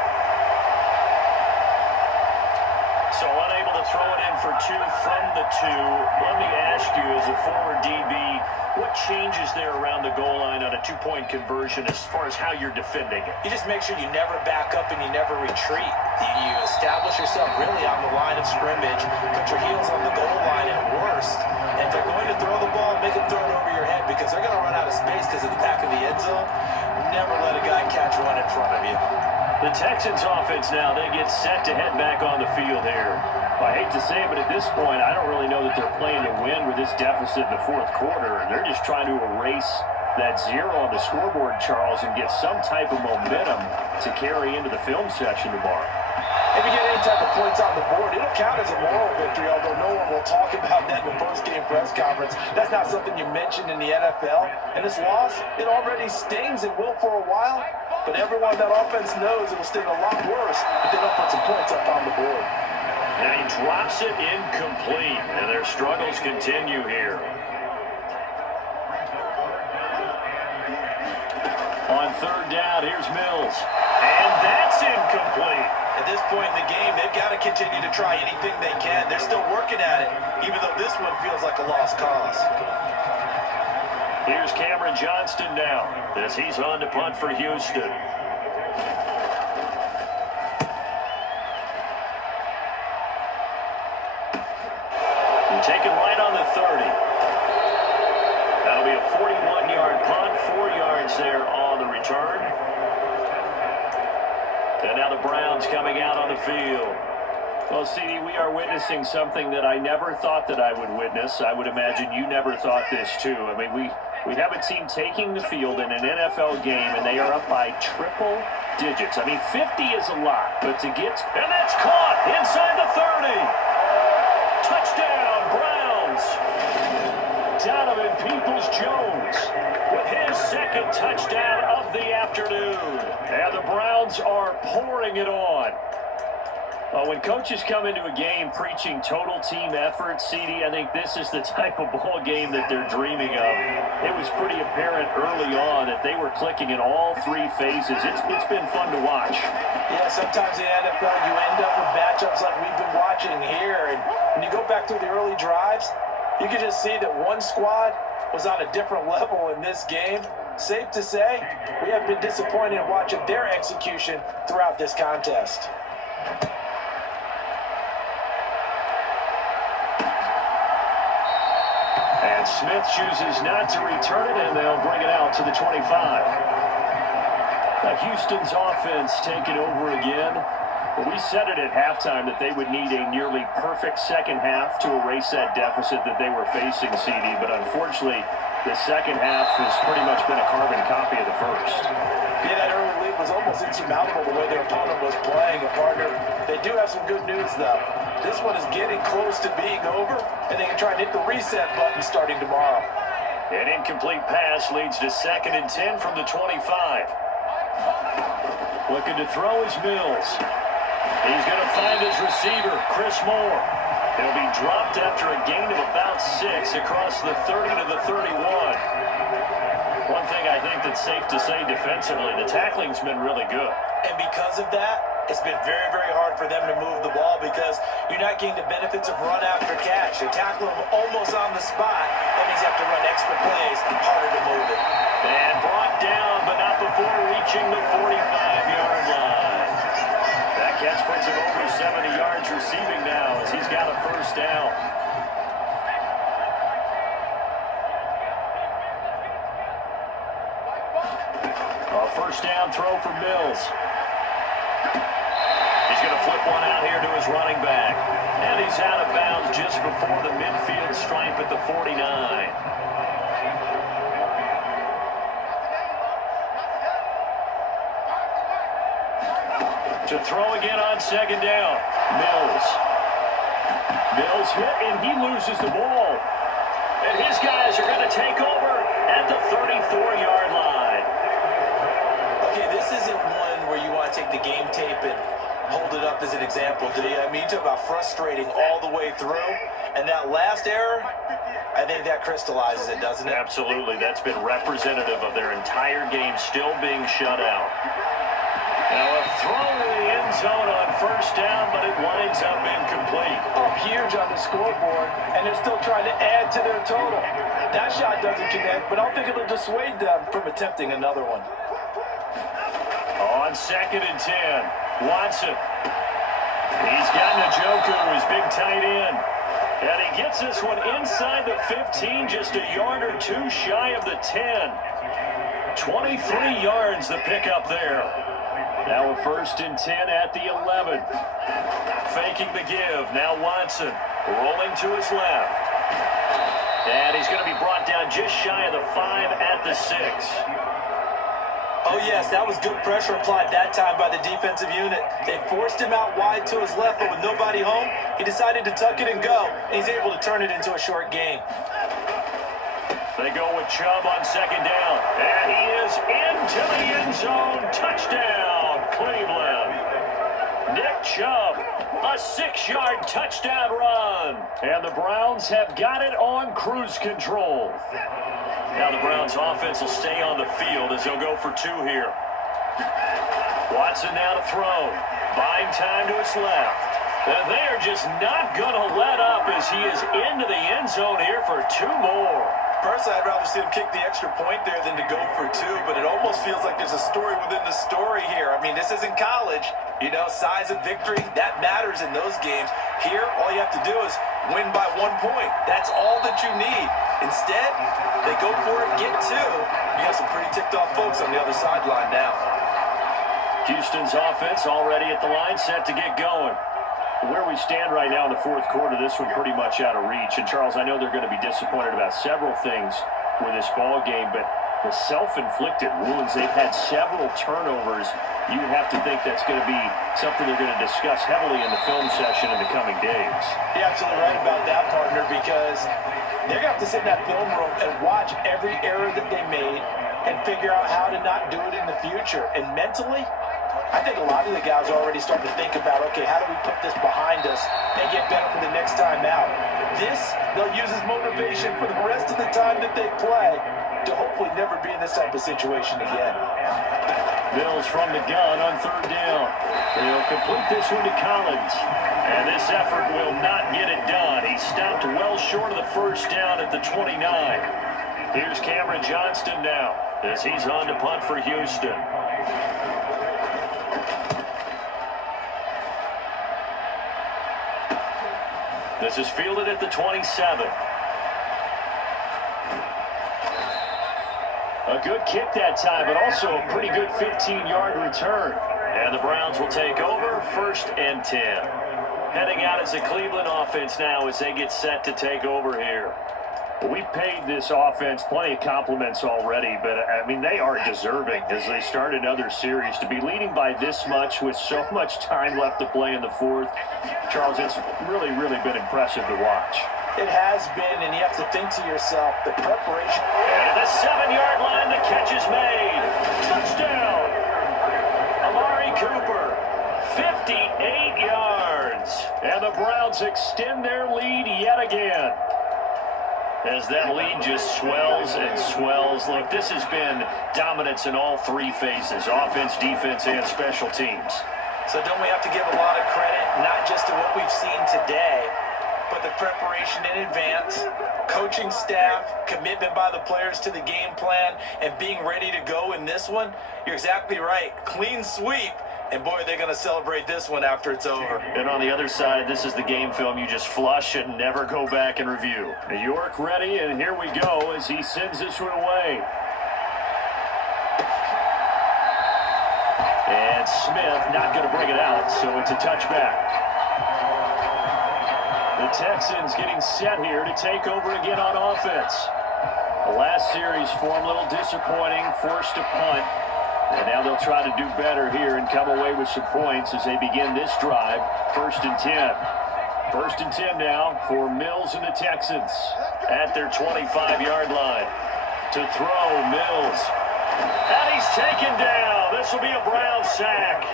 So unable to throw it in for 2 from the 2. Let me ask you, as a former DB, what changes there around the goal line on a 2-point conversion as far as how you're defending it? You just make sure you never back up and you never retreat. You establish yourself really on the line of scrimmage, put your heels on the goal line at worst. And if they're going to throw the ball, make them throw it over your head because they're going to run out of space because of the back of the end zone. Never let a guy catch one in front of you. The Texans offense now, they get set to head back on the field here. I hate to say it, but at this point, I don't really know that they're playing to win with this deficit in the fourth quarter. They're just trying to erase that 0 on the scoreboard, Charles, and get some type of momentum to carry into the film session tomorrow. If you get any type of points on the board, it'll count as a moral victory, although no one will talk about that in the post-game press conference. That's not something you mentioned in the NFL. And this loss, it already stings and will for a while, but everyone on that offense knows it will sting a lot worse if they don't put some points up on the board. And he drops it incomplete, and their struggles continue here. On 3rd down, here's Mills. And that's incomplete. At this point in the game, they've got to continue to try anything they can. They're still working at it, even though this one feels like a lost cause. Here's Cameron Johnston now, as he's on to punt for Houston. Taken right on the 30. That'll be a 41-yard punt, 4 yards there on the return. And now the Browns coming out on the field. Well, CD, we are witnessing something that I never thought that I would witness. I would imagine you never thought this too. I mean, we have a team taking the field in an NFL game, and they are up by triple digits. I mean, 50 is a lot, but to get... And that's caught inside the 30. Touchdown, Browns. Donovan Peoples-Jones with his 2nd touchdown of the afternoon. And the Browns are pouring it on. When coaches come into a game preaching total team effort, CD, I think this is the type of ball game that they're dreaming of. It was pretty apparent early on that they were clicking in all 3 phases. It's been fun to watch. Yeah, sometimes in the NFL you end up with matchups like we've been watching here. And when you go back through the early drives, you can just see that one squad was on a different level in this game. Safe to say, we have been disappointed in watching their execution throughout this contest. And Smith chooses not to return it, and they'll bring it out to the 25. Now Houston's offense taking over again. Well, we said it at halftime that they would need a nearly perfect second half to erase that deficit that they were facing, CD. But unfortunately, the second half has pretty much been a carbon copy of the first. Yeah, that early lead was almost insurmountable the way their opponent was playing. And partner, they do have some good news, though. This one is getting close to being over, and they can try and hit the reset button starting tomorrow. An incomplete pass leads to 2nd and 10 from the 25. Looking to throw is Mills. He's going to find his receiver, Chris Moore. He'll be dropped after a gain of about 6 across the 30 to the 31. One thing I think that's safe to say defensively, the tackling's been really good. And because of that, it's been very, very hard for them to move the ball because you're not getting the benefits of run after catch. They tackle them almost on the spot. That means you have to run extra plays, harder to move it. And brought down, but not before reaching the 45-yard line. That catch puts him over 70 yards receiving now as he's got a first down. A first down throw for Mills. He's going to flip one out here to his running back. And he's out of bounds just before the midfield stripe at the 49. To throw again on 2nd down. Mills. Mills hit, and he loses the ball. And his guys are going to take over at the 34-yard line. Okay, this isn't one where you want to take the game tape and hold it up as an example, do you? I mean, you talk about frustrating all the way through. And that last error, I think that crystallizes it, doesn't it? Absolutely. That's been representative of their entire game still being shut out. Now a throw in the end zone on first down, but it winds up incomplete. Up huge on the scoreboard, and they're still trying to add to their total. That shot doesn't connect, but I don't think it'll dissuade them from attempting another one. On 2nd and 10, Watson. He's got Njoku, his big tight end. And he gets this one inside the 15, just a yard or two shy of the 10. 23 yards the pickup there. Now a 1st and 10 at the 11. Faking the give. Now Watson rolling to his left. And he's going to be brought down just shy of the 5 at the 6. Oh, yes, that was good pressure applied that time by the defensive unit. They forced him out wide to his left, but with nobody home, he decided to tuck it and go. And he's able to turn it into a short gain. They go with Chubb on 2nd down. And he is into the end zone. Touchdown, Cleveland. Nick Chubb, a 6-yard touchdown run. And the Browns have got it on cruise control. Now the Browns offense will stay on the field as they'll go for 2 here. Watson now to throw. Buying time to his left. And they are just not going to let up as he is into the end zone here for 2 more. Personally, I'd rather see him kick the extra point there than to go for 2, but it almost feels like there's a story within the story here. I mean, this isn't college. You know, size of victory, that matters in those games. Here, all you have to do is win by 1 point. That's all that you need. Instead, they go for it, get 2. You have some pretty ticked off folks on the other sideline now. Houston's offense already at the line, set to get going. Where we stand right now in the 4th quarter, this one pretty much out of reach. And, Charles, I know they're going to be disappointed about several things with this ball game, but the self-inflicted wounds, they've had several turnovers. You would have to think that's going to be something they're going to discuss heavily in the film session in the coming days. You're absolutely right about that, partner, because they're going to have to sit in that film room and watch every error that they made and figure out how to not do it in the future. And mentally, I think a lot of the guys are already starting to think about, okay, how do we put this behind us and get better for the next time out? This, they'll use as motivation for the rest of the time that they play to hopefully never be in this type of situation again. Mills from the gun on 3rd down. They'll complete this one to Collins. And this effort will not get it done. He stopped well short of the first down at the 29. Here's Cameron Johnston now as he's on to punt for Houston. This is fielded at the 27. A good kick that time, but also a pretty good 15-yard return. And the Browns will take over, 1st and 10. Heading out as the Cleveland offense now as they get set to take over here. We've paid this offense plenty of compliments already, but, I mean, they are deserving as they start another series. To be leading by this much with so much time left to play in the 4th, Charles, it's really, really been impressive to watch. It has been, and you have to think to yourself, the preparation. And at the 7-yard line, the catch is made. Touchdown! Amari Cooper, 58 yards. And the Browns extend their lead yet again. As that lead just swells and swells. Look, this has been dominance in all 3 phases, offense, defense, and special teams. So don't we have to give a lot of credit, not just to what we've seen today, but the preparation in advance, coaching staff, commitment by the players to the game plan, and being ready to go in this one? You're exactly right. Clean sweep. And boy, they're going to celebrate this one after it's over. And on the other side, this is the game film you just flush and never go back and review. York ready, and here we go as he sends this one away. And Smith not going to bring it out, so it's a touchback. The Texans getting set here to take over again on offense. The last series for them a little disappointing, forced to punt. And now they'll try to do better here and come away with some points as they begin this drive. 1st and 10. 1st and 10 now for Mills and the Texans at their 25-yard line. To throw, Mills. And he's taken down. This will be a Brown sack.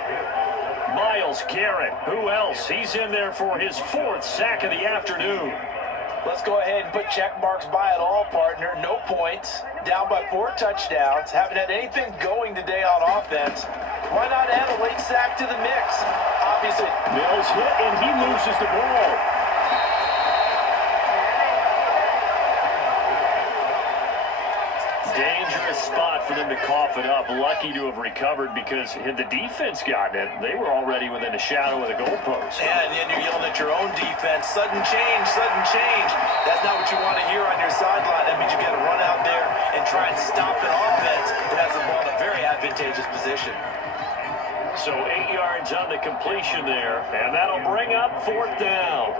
Myles Garrett. Who else? He's in there for his 4th sack of the afternoon. Let's go ahead and put check marks by it all, partner. No points. Down by 4 touchdowns. Haven't had anything going today on offense. Why not add a late sack to the mix? Obviously. Mills hit, and he loses the ball. Dangerous spot for them to cough it up. Lucky to have recovered because had the defense gotten it, they were already within a shadow of the goalpost. Yeah, and then you're yelling at your own defense. Sudden change, sudden change. That's not what you want to hear on your sideline. That means you got to run out there and try and stop an offense that has the ball in a very advantageous position. So 8 yards on the completion there, and that'll bring up 4th down.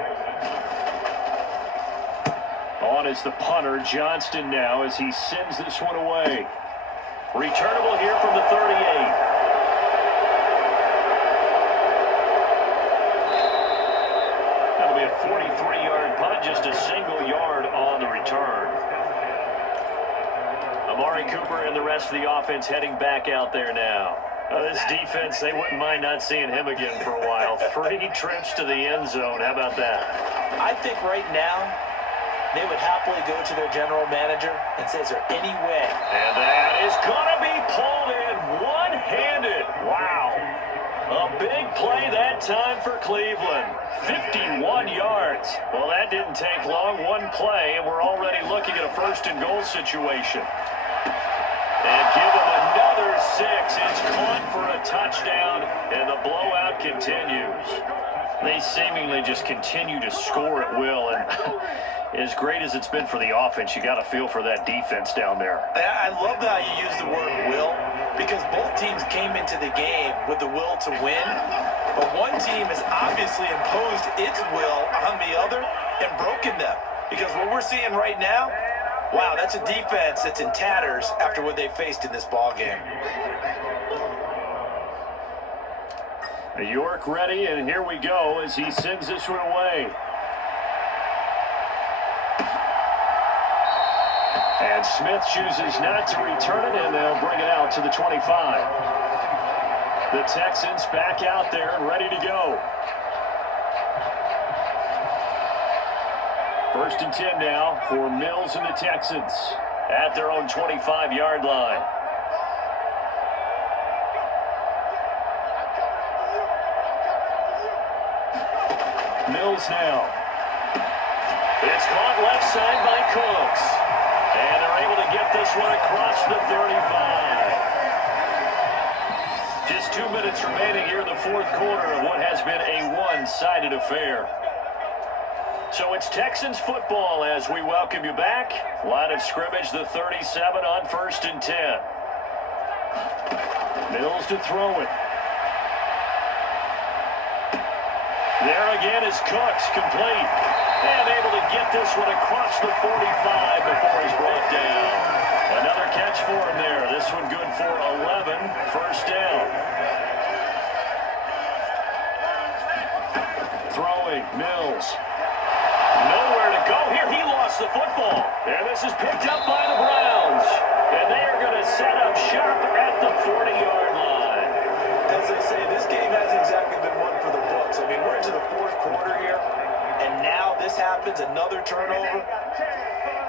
On is the punter, Johnston now, as he sends this one away. Returnable here from the 38. That'll be a 43-yard punt, just a single yard on the return. Amari Cooper and the rest of the offense heading back out there now. This defense, they wouldn't mind not seeing him again for a while. 3 trips to the end zone. How about that? I think right now, they would happily go to their general manager and say, is there any way? And that is going to be pulled in one-handed. Wow. A big play that time for Cleveland. 51 yards. Well, that didn't take long. One play, and we're already looking at a 1st and goal situation. And give them another 6. It's caught for a touchdown, and the blowout continues. They seemingly just continue to score at will, and as great as it's been for the offense, you got to feel for that defense down there. I love how you use the word will, because both teams came into the game with the will to win, but one team has obviously imposed its will on the other and broken them. Because what we're seeing right now, wow, that's a defense that's in tatters after what they faced in this ballgame. York ready, and here we go as he sends this one away. And Smith chooses not to return it, and they'll bring it out to the 25. The Texans back out there and ready to go. 1st and 10 now for Mills and the Texans at their own 25-yard line. Mills now. It's caught left side by Cooks. And they're able to get this one across the 35. Just 2 minutes remaining here in the 4th quarter of what has been a one-sided affair. So it's Texans football as we welcome you back. Line of scrimmage, the 37 on 1st and 10. Mills to throw it. There again is Cooks, complete. And able to get this one across the 45 before he's brought down. Another catch for him there. This one good for 11. First down. Throwing, Mills. Nowhere to go here. He lost the football. And this is picked up by the Browns. And they are going to set up shop at the 40-yard line. As they say, this game hasn't exactly been one for the books. I mean, we're into the fourth quarter here, and now this happens, another turnover.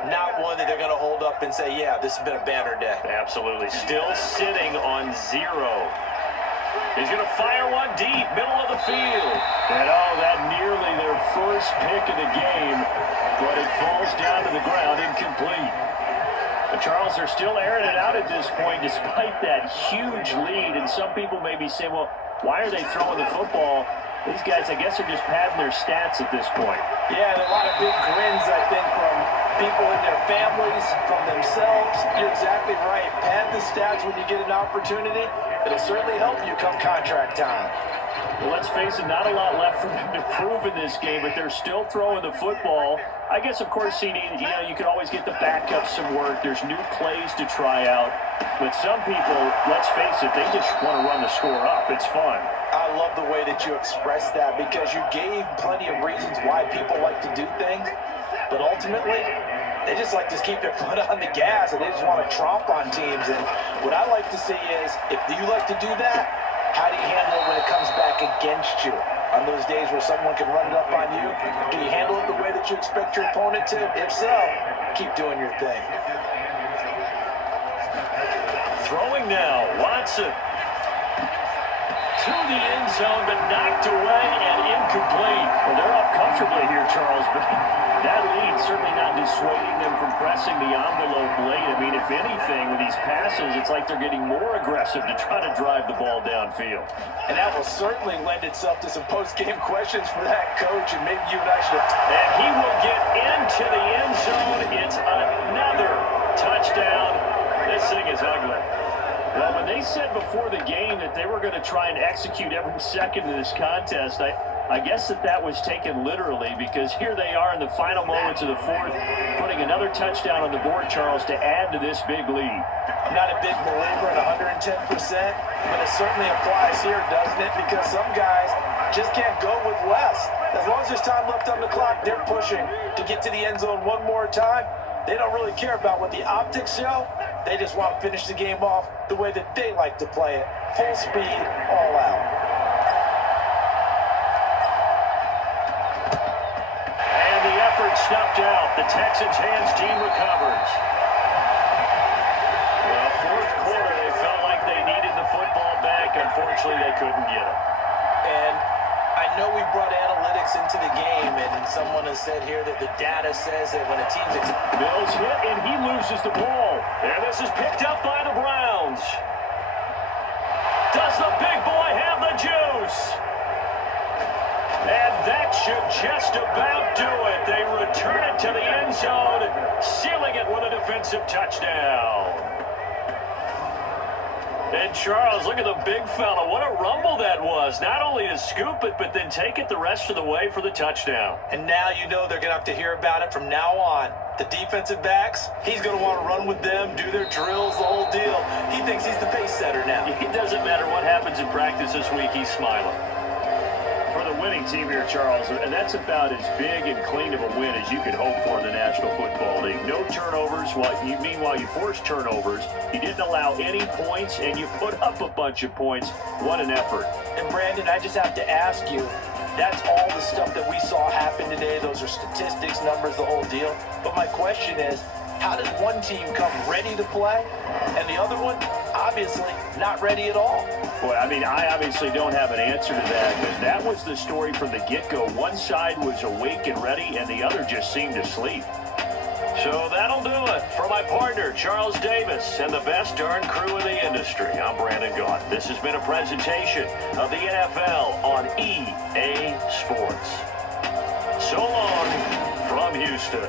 Not one that they're going to hold up and say, yeah, this has been a banner day. Absolutely. Still sitting on 0. He's going to fire one deep, middle of the field. And oh, that nearly their first pick of the game, but it falls down to the ground, incomplete. But Charles, they're still airing it out at this point despite that huge lead. And some people may be saying, well, why are they throwing the football? These guys, I guess, are just padding their stats at this point. Yeah, and a lot of big grins, I think, from people and their families, from themselves. You're exactly right. Pad the stats when you get an opportunity. It'll certainly help you come contract time. Well, let's face it, not a lot left for them to prove in this game, but they're still throwing the football. I guess, of course, CD, you can always get the backups some work. There's new plays to try out. But some people, let's face it, they just want to run the score up. It's fun. I love the way that you expressed that because you gave plenty of reasons why people like to do things. But ultimately, they just like to keep their foot on the gas, and they just want to tromp on teams. And what I like to see is, if you like to do that, how do you handle it when it comes back against you? On those days where someone can run it up on you, do you handle it the way that you expect your opponent to? If so, keep doing your thing. Throwing now, Watson. To the end zone, but knocked away and incomplete. Well, they're up comfortably here, Charles, but that lead certainly not dissuading them from pressing the envelope late. I mean, if anything, with these passes, it's like they're getting more aggressive to try to drive the ball downfield. And that will certainly lend itself to some post-game questions for that coach, and maybe you and I should have... And he will get into the end zone. It's another touchdown. This thing is ugly. Well, when they said before the game that they were going to try and execute every second of this contest, I guess that was taken literally, because here they are in the final moments of the fourth, putting another touchdown on the board, Charles, to add to this big lead. I'm not a big believer in 110%, but it certainly applies here, doesn't it? Because some guys just can't go with less. As long as there's time left on the clock, they're pushing to get to the end zone one more time. They don't really care about what the optics show. They just want to finish the game off the way that they like to play it. Full speed, all out. And the effort snuffed out. The Texans hands team recovers. Well, fourth quarter, they felt like they needed the football back. Unfortunately, they couldn't get it. And I know we brought analytics into the game, and someone has said here that the data says that when a team's... Mills hit, and he loses the ball. And this is picked up by the Browns. Does the big boy have the juice? And that should just about do it. They return it to the end zone, sealing it with a defensive touchdown. And Charles, look at the big fella. What a rumble that was. Not only to scoop it, but then take it the rest of the way for the touchdown. And now you know they're going to have to hear about it from now on. The defensive backs, he's going to want to run with them, do their drills, the whole deal. He thinks he's the pace setter now. It doesn't matter what happens in practice this week, he's smiling. For the winning team here, Charles, and that's about as big and clean of a win as you could hope for in the National Football League. No turnovers. Meanwhile, you forced turnovers. You didn't allow any points, and you put up a bunch of points. What an effort. And Brandon, I just have to ask you, that's all the stuff that we saw happen today. Those are statistics, numbers, the whole deal. But my question is, how does one team come ready to play, and the other one, obviously, not ready at all? Boy, I mean, I obviously don't have an answer to that, but that was the story from the get-go. One side was awake and ready, and the other just seemed to sleep. So that'll do it. For my partner, Charles Davis, and the best darn crew in the industry, I'm Brandon Gaughan. This has been a presentation of the NFL on EA Sports. So long from Houston.